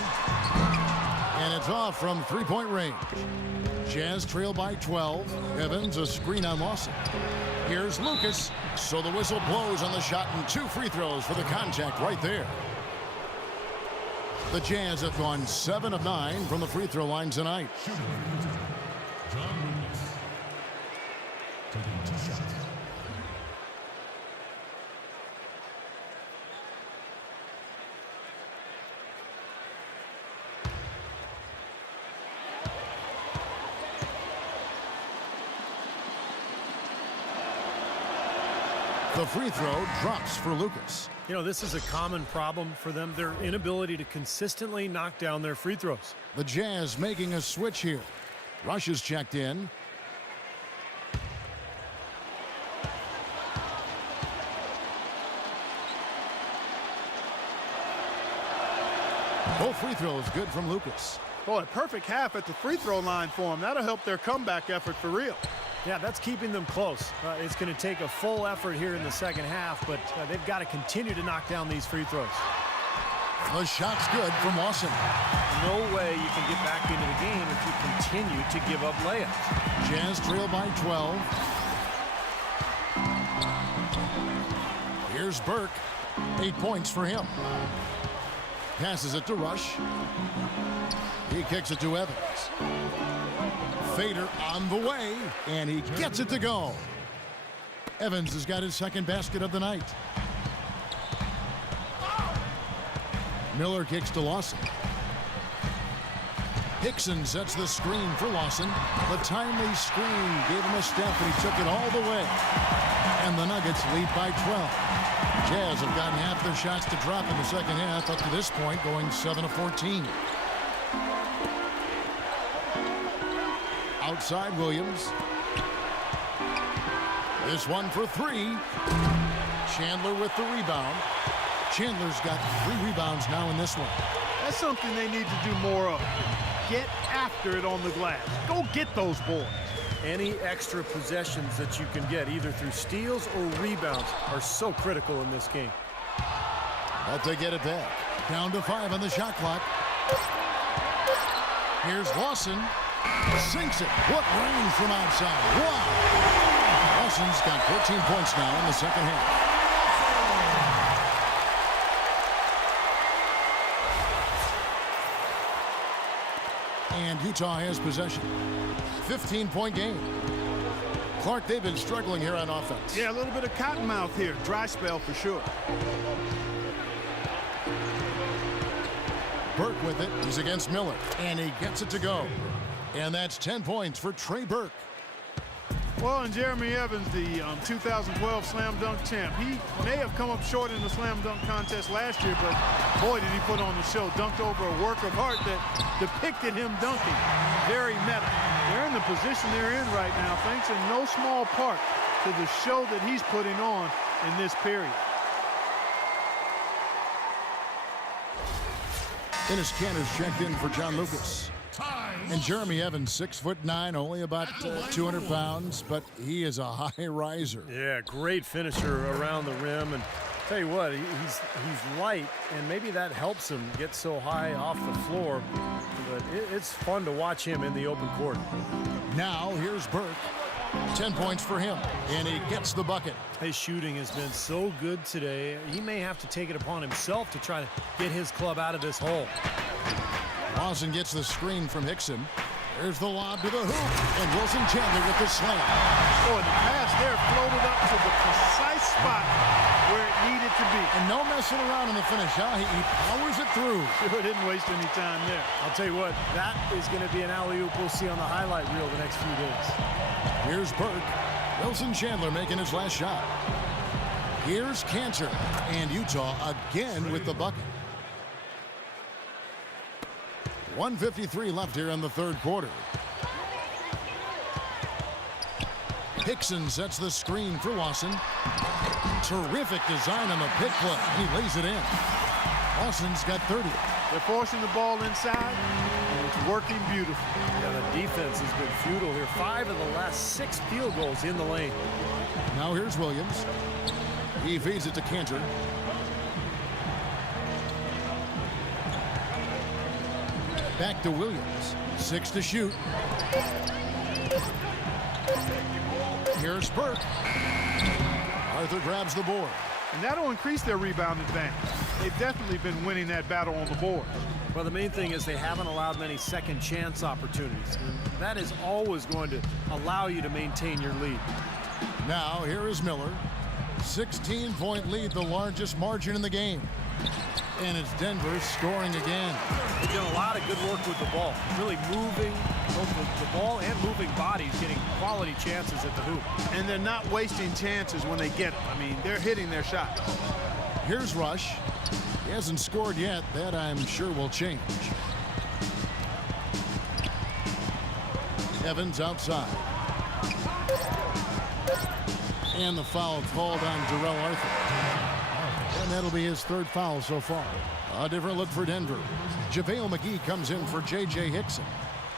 And it's off from three-point range. Jazz trail by 12. Evans a screen on Lawson. Here's Lucas. So the whistle blows on the shot and 2 free throws for the contact right there. The Jazz have gone 7 of 9 from the free throw line tonight. Shooting for Utah, John Lucas. Taking 2 shots. The free throw drops for Lucas. You know, this is a common problem for them, their inability to consistently knock down their free throws. The Jazz making a switch here. Rush is checked in. Both free throws good from Lucas. Boy, a perfect half at the free throw line for them. That'll help their comeback effort for real. Yeah, that's keeping them close. It's going to take a full effort here in the second half, but they've got to continue to knock down these free throws. The shot's good from Lawson. No way you can get back into the game if you continue to give up layups. Jazz trail by 12. Here's Burke. 8 points for him. Passes it to Rush. He kicks it to Evans. Fader on the way, and he gets it to go. Evans has got his second basket of the night. Miller kicks to Lawson. Hickson sets the screen for Lawson. The timely screen gave him a step, and he took it all the way. And the Nuggets lead by 12. Jazz have gotten half their shots to drop in the second half, up to this point going 7 of 14. Outside Williams. This one for three. Chandler with the rebound. Chandler's got 3 rebounds now in this one. That's something they need to do more of. Get after it on the glass. Go get those boards. Any extra possessions that you can get, either through steals or rebounds, are so critical in this game. But they get it back. Down to 5 on the shot clock. Here's Lawson. Sinks it. What range from outside. Wow. Lawson's got 14 points now in the second half. And Utah has possession. 15-point game. Clark, they've been struggling here on offense. Yeah, a little bit of cottonmouth here. Dry spell for sure. Burke with it. He's against Miller. And he gets it to go. And that's 10 points for Trey Burke. Well, and Jeremy Evans, the 2012 Slam Dunk champ, he may have come up short in the Slam Dunk contest last year, but boy, did he put on the show. Dunked over a work of art that depicted him dunking. Very meta. They're in the position they're in right now, thanks in no small part to the show that he's putting on in this period. Enes Kanter's checked in for John Lucas. And Jeremy Evans, 6'9", only about 200 pounds, but he is a high riser. Yeah, great finisher around the rim. And tell you what, he's light, and maybe that helps him get so high off the floor. But it's fun to watch him in the open court. Now here's Burke. 10 points for him, and he gets the bucket. His shooting has been so good today. He may have to take it upon himself to try to get his club out of this hole. Lawson gets the screen from Hickson. There's the lob to the hoop, and Wilson Chandler with the slam. Oh, and the pass there floated up to the precise spot where it needed to be. And no messing around in the finish, huh? He powers it through. Sure didn't waste any time there. I'll tell you what, that is going to be an alley-oop we'll see on the highlight reel the next few days. Here's Burke. Wilson Chandler making his last shot. Here's Kanter, and Utah again with the bucket. 1:53 left here in the third quarter. Hickson sets the screen for Lawson. Terrific design on the pick play. He lays it in. Lawson's got 30. They're forcing the ball inside, and it's working beautifully. Yeah, the defense has been futile here. 5 of the last 6 field goals in the lane. Now here's Williams. He feeds it to Kanter. Back to Williams. 6 to shoot. Here's Burke. Arthur grabs the board. And that'll increase their rebound advantage. They've definitely been winning that battle on the board. Well, the main thing is they haven't allowed many second chance opportunities. And that is always going to allow you to maintain your lead. Now here is Miller. 16-point lead, the largest margin in the game. And it's Denver scoring again. They've done a lot of good work with the ball. Really moving both the ball and moving bodies, getting quality chances at the hoop. And they're not wasting chances when they get them. I mean, they're hitting their shots. Here's Rush. He hasn't scored yet. That I'm sure will change. Evans outside. And the foul called on Darrell Arthur. And that'll be his 3rd foul so far. A different look for Denver. JaVale McGee comes in for J.J. Hickson.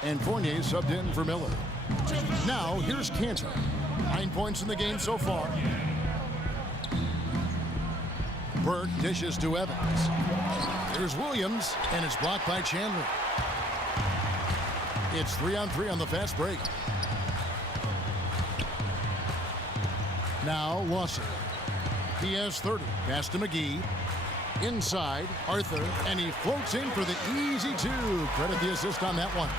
And Fournier subbed in for Miller. Now, here's Kanter. 9 points in the game so far. Burke dishes to Evans. Here's Williams, and it's blocked by Chandler. It's 3-on-3 on the fast break. Now Lawson. He has 30. Pass to McGee. Inside, Arthur, and he floats in for the easy two. Credit the assist on that one.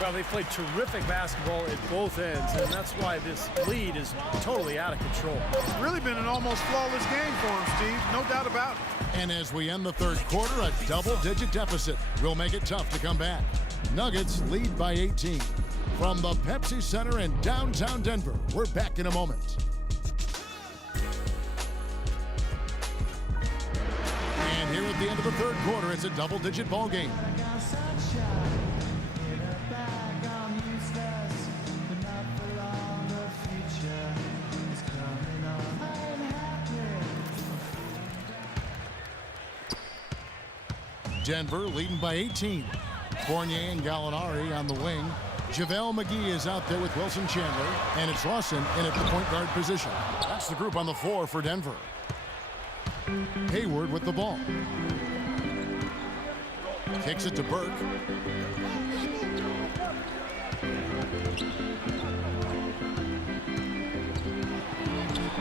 Well, they played terrific basketball at both ends, and that's why this lead is totally out of control. Really been an almost flawless game for him, Steve. No doubt about it. And as we end the third quarter, a double-digit deficit will make it tough to come back. Nuggets lead by 18. From the Pepsi Center in downtown Denver, we're back in a moment. And here at the end of the third quarter, it's a double-digit ball game. Denver leading by 18. Fournier and Gallinari on the wing. JaVale McGee is out there with Wilson Chandler, and it's Lawson in at the point guard position. That's the group on the floor for Denver. Hayward with the ball. Kicks it to Burke.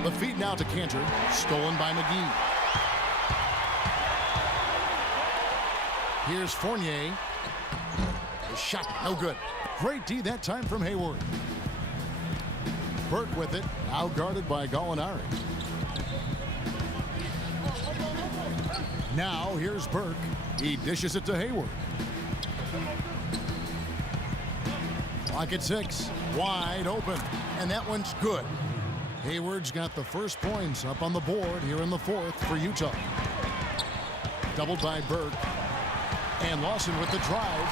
The feed now to Cantor, stolen by McGee. Here's Fournier. The shot, no good. Great D that time from Hayward. Burke with it, now guarded by Gallinari. Now here's Burke. He dishes it to Hayward. Clock at 6, wide open, and that one's good. Hayward's got the first points up on the board here in the fourth for Utah. Doubled by Burke. And Lawson with the drive.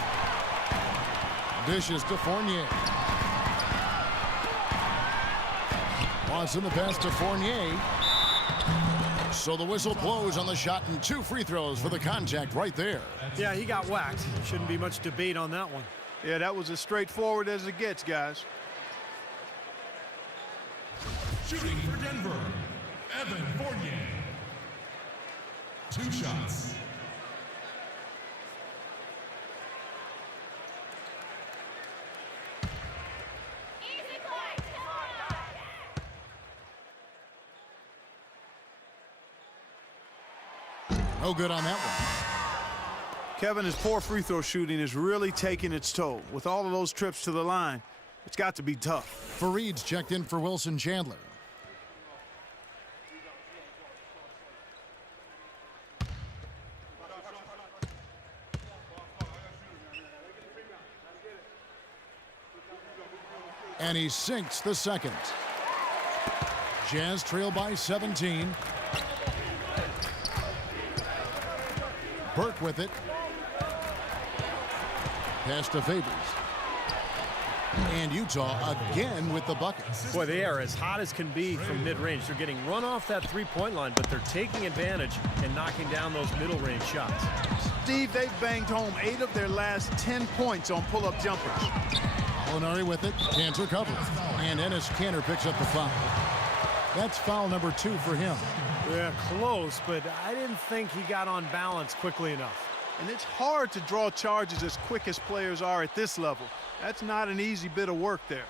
Dishes to Fournier. Lawson the pass to Fournier. So the whistle blows on the shot and 2 free throws for the contact right there. Yeah, he got whacked. Shouldn't be much debate on that one. Yeah, that was as straightforward as it gets, guys. Shooting for Denver, Evan Fournier. 2 shots. No good on that one. Kevin, his poor free throw shooting is really taking its toll. With all of those trips to the line, it's got to be tough. Fareed's checked in for Wilson Chandler. And he sinks the second. Jazz trail by 17. Burke with it. Pass to Favors. And Utah again with the bucket. Boy, they are as hot as can be from mid-range. They're getting run off that three-point line, but they're taking advantage and knocking down those middle-range shots. Steve, they've banged home 8 of their last 10 points on pull-up jumpers. Gallinari with it. Cantor covers. And Enes Kanter picks up the foul. That's foul number 2 for him. Yeah, close, but I didn't think he got on balance quickly enough. And it's hard to draw charges as quick as players are at this level. That's not an easy bit of work there.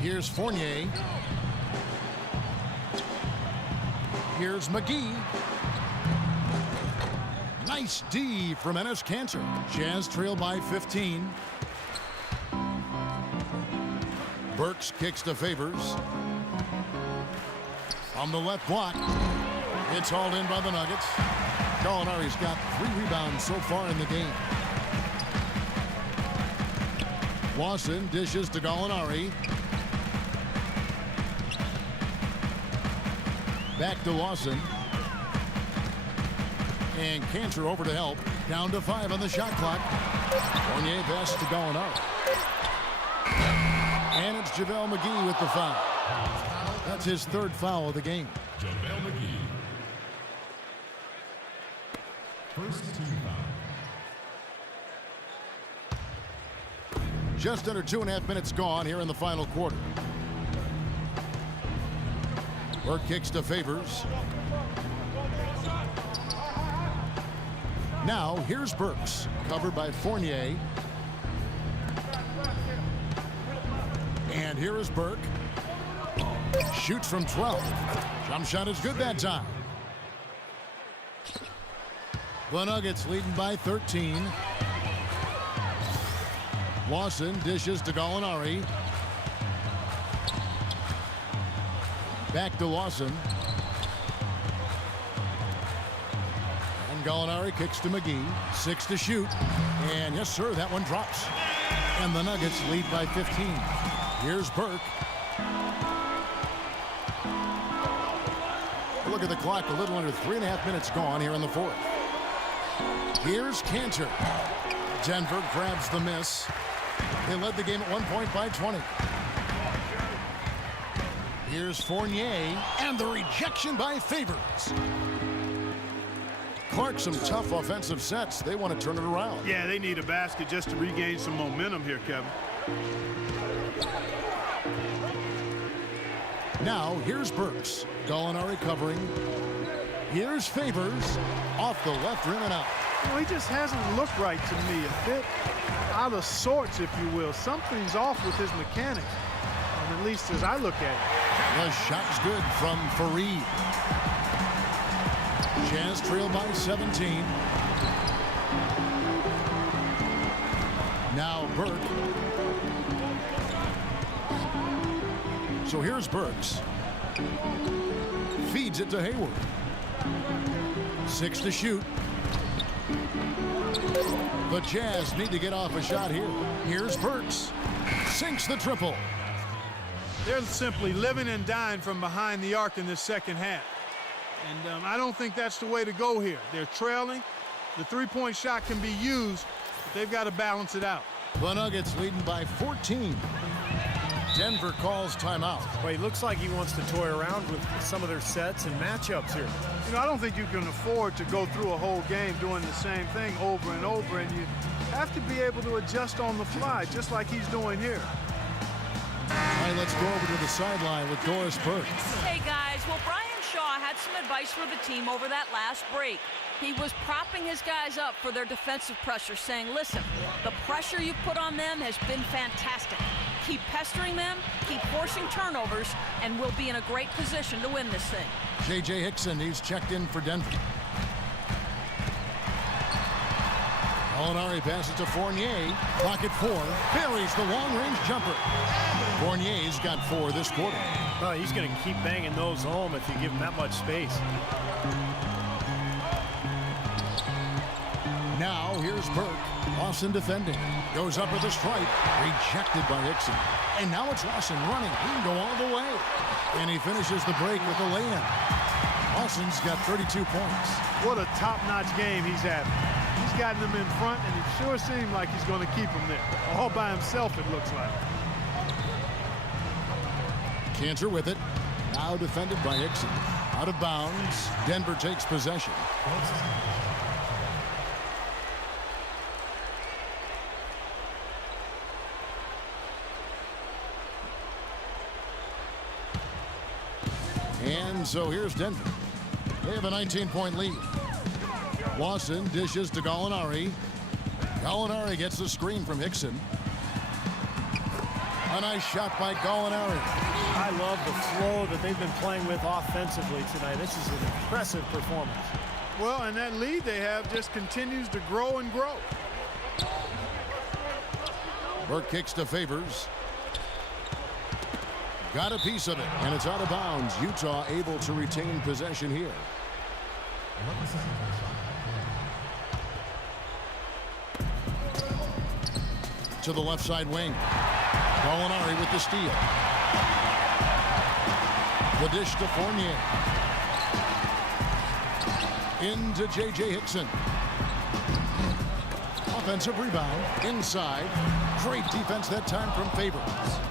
Here's Fournier. Here's McGee. Nice D from Enes Kanter. Jazz trail by 15. Burks kicks to Favors. On the left block. It's hauled in by the Nuggets. Gallinari's got 3 rebounds so far in the game. Lawson dishes to Gallinari. Back to Lawson. And Kanter over to help. Down to 5 on the shot clock. Fournier pass to Gallinari. And it's JaVale McGee with the foul. That's his 3rd foul of the game. JaVale McGee. First team foul. Just under 2.5 minutes gone here in the final quarter. Burke kicks to Favors. Now here's Burks, covered by Fournier. And here is Burke. Shoots from 12. Jump shot is good that time. The Nuggets leading by 13. Lawson dishes to Gallinari. Back to Lawson. And Gallinari kicks to McGee. 6 to shoot. And yes, sir, that one drops. And the Nuggets lead by 15. Here's Burke. Look at the clock, a little under 3.5 minutes gone here in the fourth. Here's Cantor. Denver grabs the miss. They led the game at 1 point by 20. Here's Fournier, and the rejection by Favors. Clark, some tough offensive sets. They want to turn it around. Yeah, they need a basket just to regain some momentum here, Kevin. Now, here's Burks. Gallinari covering. Here's Favors. Off the left rim and out. Well, he just hasn't looked right to me. A bit out of sorts, if you will. Something's off with his mechanics, at least as I look at it. The shot's good from Fareed. Jazz trail by 17. Now Burke. So here's Burks. Feeds it to Hayward. 6 to shoot. The Jazz need to get off a shot here. Here's Burks. Sinks the triple. They're simply living and dying from behind the arc in this second half. And I don't think that's the way to go here. They're trailing. The three-point shot can be used, but they've got to balance it out. The Nuggets leading by 14. Denver calls timeout. Well, he looks like he wants to toy around with some of their sets and matchups here. You know, I don't think you can afford to go through a whole game doing the same thing over and over, and you have to be able to adjust on the fly, just like he's doing here. All right, let's go over to the sideline with Doris Burke. Hey, guys. Well, Brian Shaw had some advice for the team over that last break. He was propping his guys up for their defensive pressure, saying, listen, the pressure you put on them has been fantastic. Keep pestering them, keep forcing turnovers, and we'll be in a great position to win this thing. J.J. Hickson, he's checked in for Denver. Gallinari passes to Fournier. Pocket 4. Buries the long-range jumper. Fournier's got 4 this quarter. Oh, he's going to keep banging those home if you give him that much space. Now, here's Burke. Lawson defending. Goes up with a stripe. Rejected by Hickson. And now it's Lawson running. He can go all the way. And he finishes the break with a lay-in. Lawson's got 32 points. What a top-notch game he's having. He's gotten them in front, and it sure seemed like he's going to keep them there. All by himself, it looks like. Cantor with it. Now defended by Hickson. Out of bounds. Denver takes possession. And so here's Denver. They have a 19-point lead. Lawson dishes to Gallinari. Gallinari gets the screen from Hickson. A nice shot by Gallinari. I love the flow that they've been playing with offensively tonight. This is an impressive performance. Well, and that lead they have just continues to grow and grow. Burke kicks to Favors. Got a piece of it, and it's out of bounds. Utah able to retain possession here. To the left side wing. Gallinari with the steal. The dish to Fournier. Into J.J. Hickson. Offensive rebound. Inside. Great defense that time from Favors.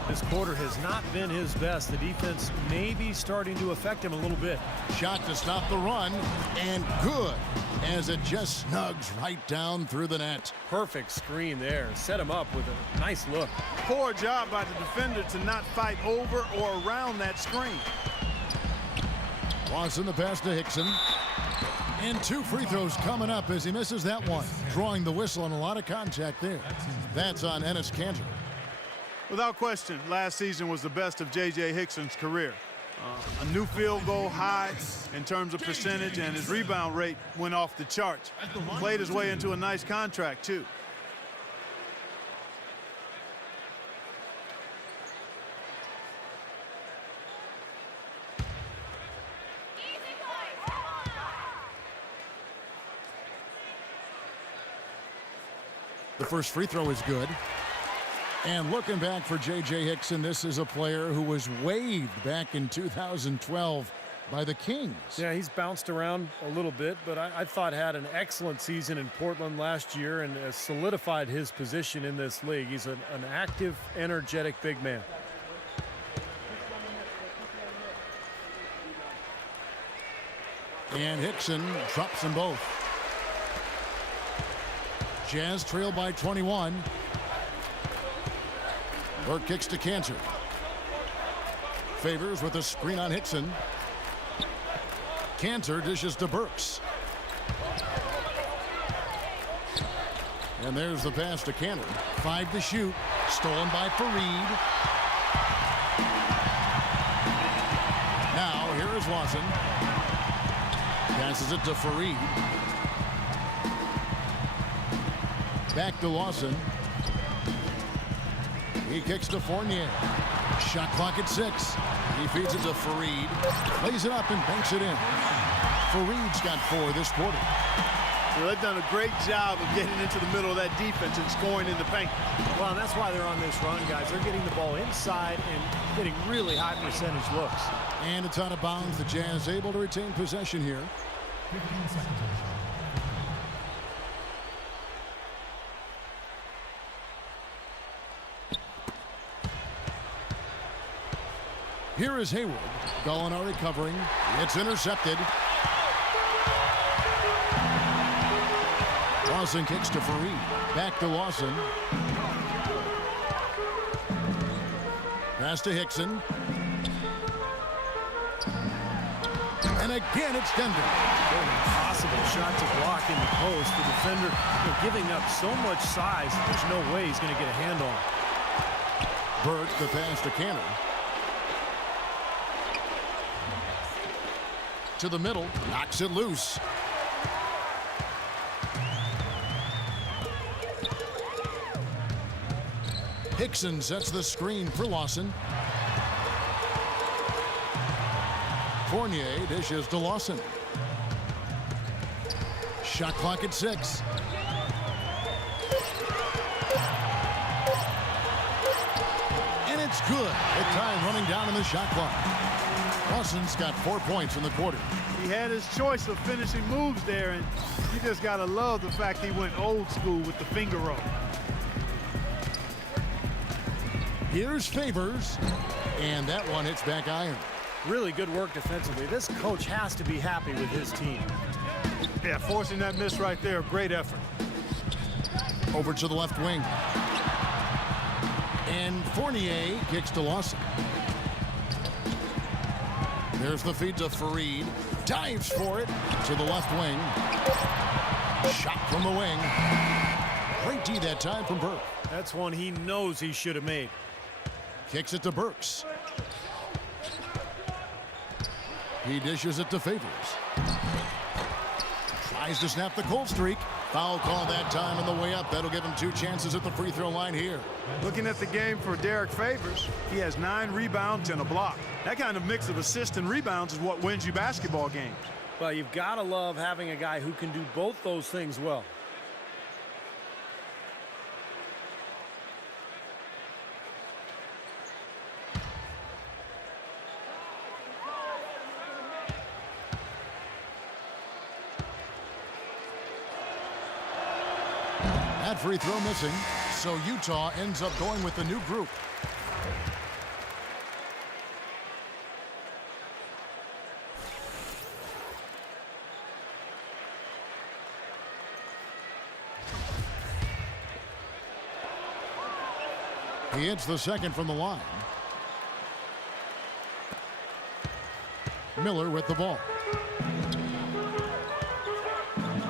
This quarter has not been his best. The defense may be starting to affect him a little bit. Shot to stop the run, and good, as it just snugs right down through the net. Perfect screen there. Set him up with a nice look. Poor job by the defender to not fight over or around that screen. Lawson the pass to Hickson. And 2 free throws coming up as he misses that one. Drawing the whistle and a lot of contact there. That's on Enes Kanter. Without question, last season was the best of J.J. Hickson's career. A new field goal high in terms of percentage, and his rebound rate went off the charts. Played his way into a nice contract, too. The first free throw is good. And looking back for J.J. Hickson, this is a player who was waived back in 2012 by the Kings. Yeah, he's bounced around a little bit, but I thought had an excellent season in Portland last year and has solidified his position in this league. He's an active, energetic big man. And Hickson drops them both. Jazz trail by 21. Burke kicks to Cantor. Favors with a screen on Hickson. Cantor dishes to Burks. And there's the pass to Cantor. 5 to shoot. Stolen by Fareed. Now here is Lawson. Passes it to Fareed. Back to Lawson. He kicks to Fournier. Shot clock at 6. He feeds it to Fareed. Plays it up and banks it in. Fareed's got 4 this quarter. Well, they've done a great job of getting into the middle of that defense and scoring in the paint. Well, and that's why they're on this run, guys. They're getting the ball inside and getting really high percentage looks. And it's out of bounds. The Jazz able to retain possession here. 15 seconds. Here is Hayward. Gallinari covering. It's intercepted. Lawson kicks to Fareed. Back to Lawson. Pass to Hickson. And again, it's Denver. Impossible shot to block in the post. The defender giving up so much size that there's no way he's going to get a hand on it. Burke, the pass to Cantor. To the middle, knocks it loose. Hickson sets the screen for Lawson. Fournier dishes to Lawson. Shot clock at 6. And it's good. The time running down in the shot clock. Lawson's got 4 points in the quarter. He had his choice of finishing moves there, and you just got to love the fact he went old school with the finger roll. Here's Favors, and that one hits back iron. Really good work defensively. This coach has to be happy with his team. Yeah, forcing that miss right there, great effort. Over to the left wing. And Fournier kicks to Lawson. There's the feed to Fareed. Dives for it to the left wing. Shot from the wing. Great D that time from Burke. That's one he knows he should have made. Kicks it to Burks. He dishes it to Favors. Tries to snap the cold streak. Foul call that time on the way up. That'll give him 2 chances at the free throw line here. Looking at the game for Derek Favors, he has 9 rebounds and a block. That kind of mix of assists and rebounds is what wins you basketball games. Well, you've got to love having a guy who can do both those things well. That free throw missing, so Utah ends up going with the new group. He hits the second from the line. Miller with the ball.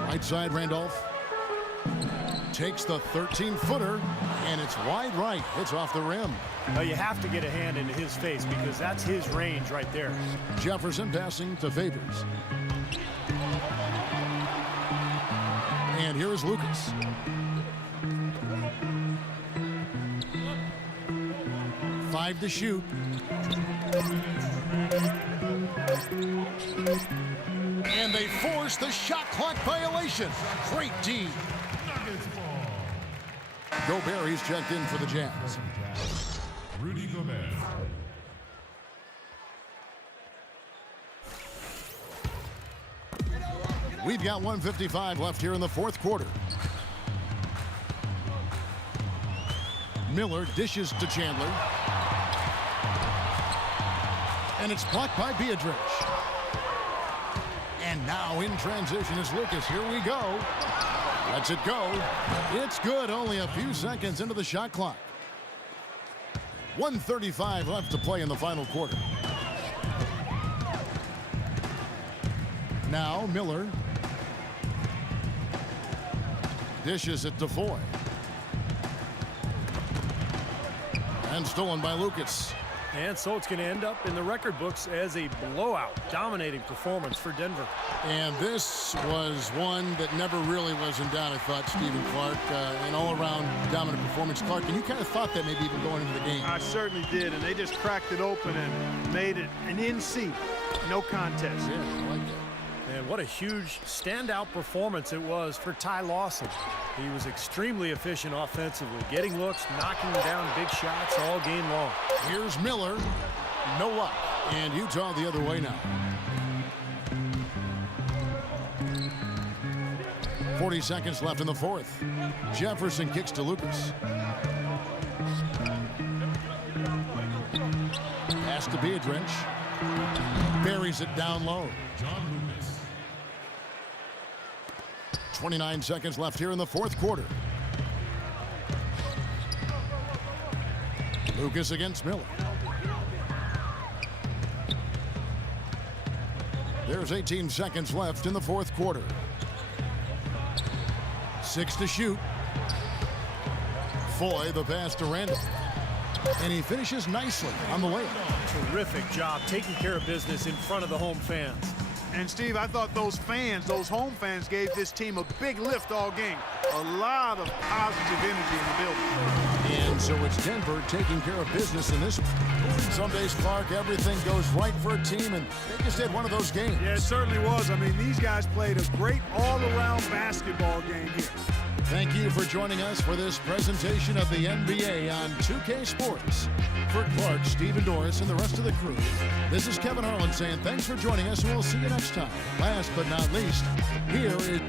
Right side, Randolph. takes the 13-footer, and it's wide right. It's off the rim. Now you have to get a hand into his face because that's his range right there. Jefferson passing to Favors. And here is Lucas. Five to shoot. And they force the shot clock violation. Great D. Nuggets ball. Gobert, he's checked in for the Jazz. Rudy Gobert. We've got 1:55 left here in the fourth quarter. Miller dishes to Chandler. And it's blocked by Beatrice. And now in transition is Lucas. Here we go. Lets it go. It's good. Only a few seconds into the shot clock. 1:35 left to play in the final quarter. Now Miller dishes it to Foy. And stolen by Lucas. And so it's going to end up in the record books as a blowout, dominating performance for Denver. And this was one that never really was in doubt, I thought, Stephen Clark. An all-around dominant performance. Clark, and you kind of thought that maybe even going into the game. I certainly did, and they just cracked it open and made it an NC. No contest. Yeah, I like that. And what a huge standout performance it was for Ty Lawson. He was extremely efficient offensively, getting looks, knocking down big shots all game long. Here's Miller. No luck. And Utah the other way now. 40 seconds left in the fourth. Jefferson kicks to Lucas. Pass to Beatrice. Buries it down low. John Lucas. 29 seconds left here in the fourth quarter. Lucas against Miller. There's 18 seconds left in the fourth quarter. 6 to shoot. Foy, the pass to Randall. And he finishes nicely on the layup. Terrific job taking care of business in front of the home fans. And Steve, I thought those fans, those home fans, gave this team a big lift all game. A lot of positive energy in the building. And so it's Denver taking care of business in this one. Some days, Clark, everything goes right for a team, and they just had one of those games. Yeah, it certainly was. I mean, these guys played a great all-around basketball game here. Thank you for joining us for this presentation of the NBA on 2K Sports. For Clark, Stephen Doris, and the rest of the crew, this is Kevin Harlan saying thanks for joining us, and we'll see you next time. Last but not least, here is...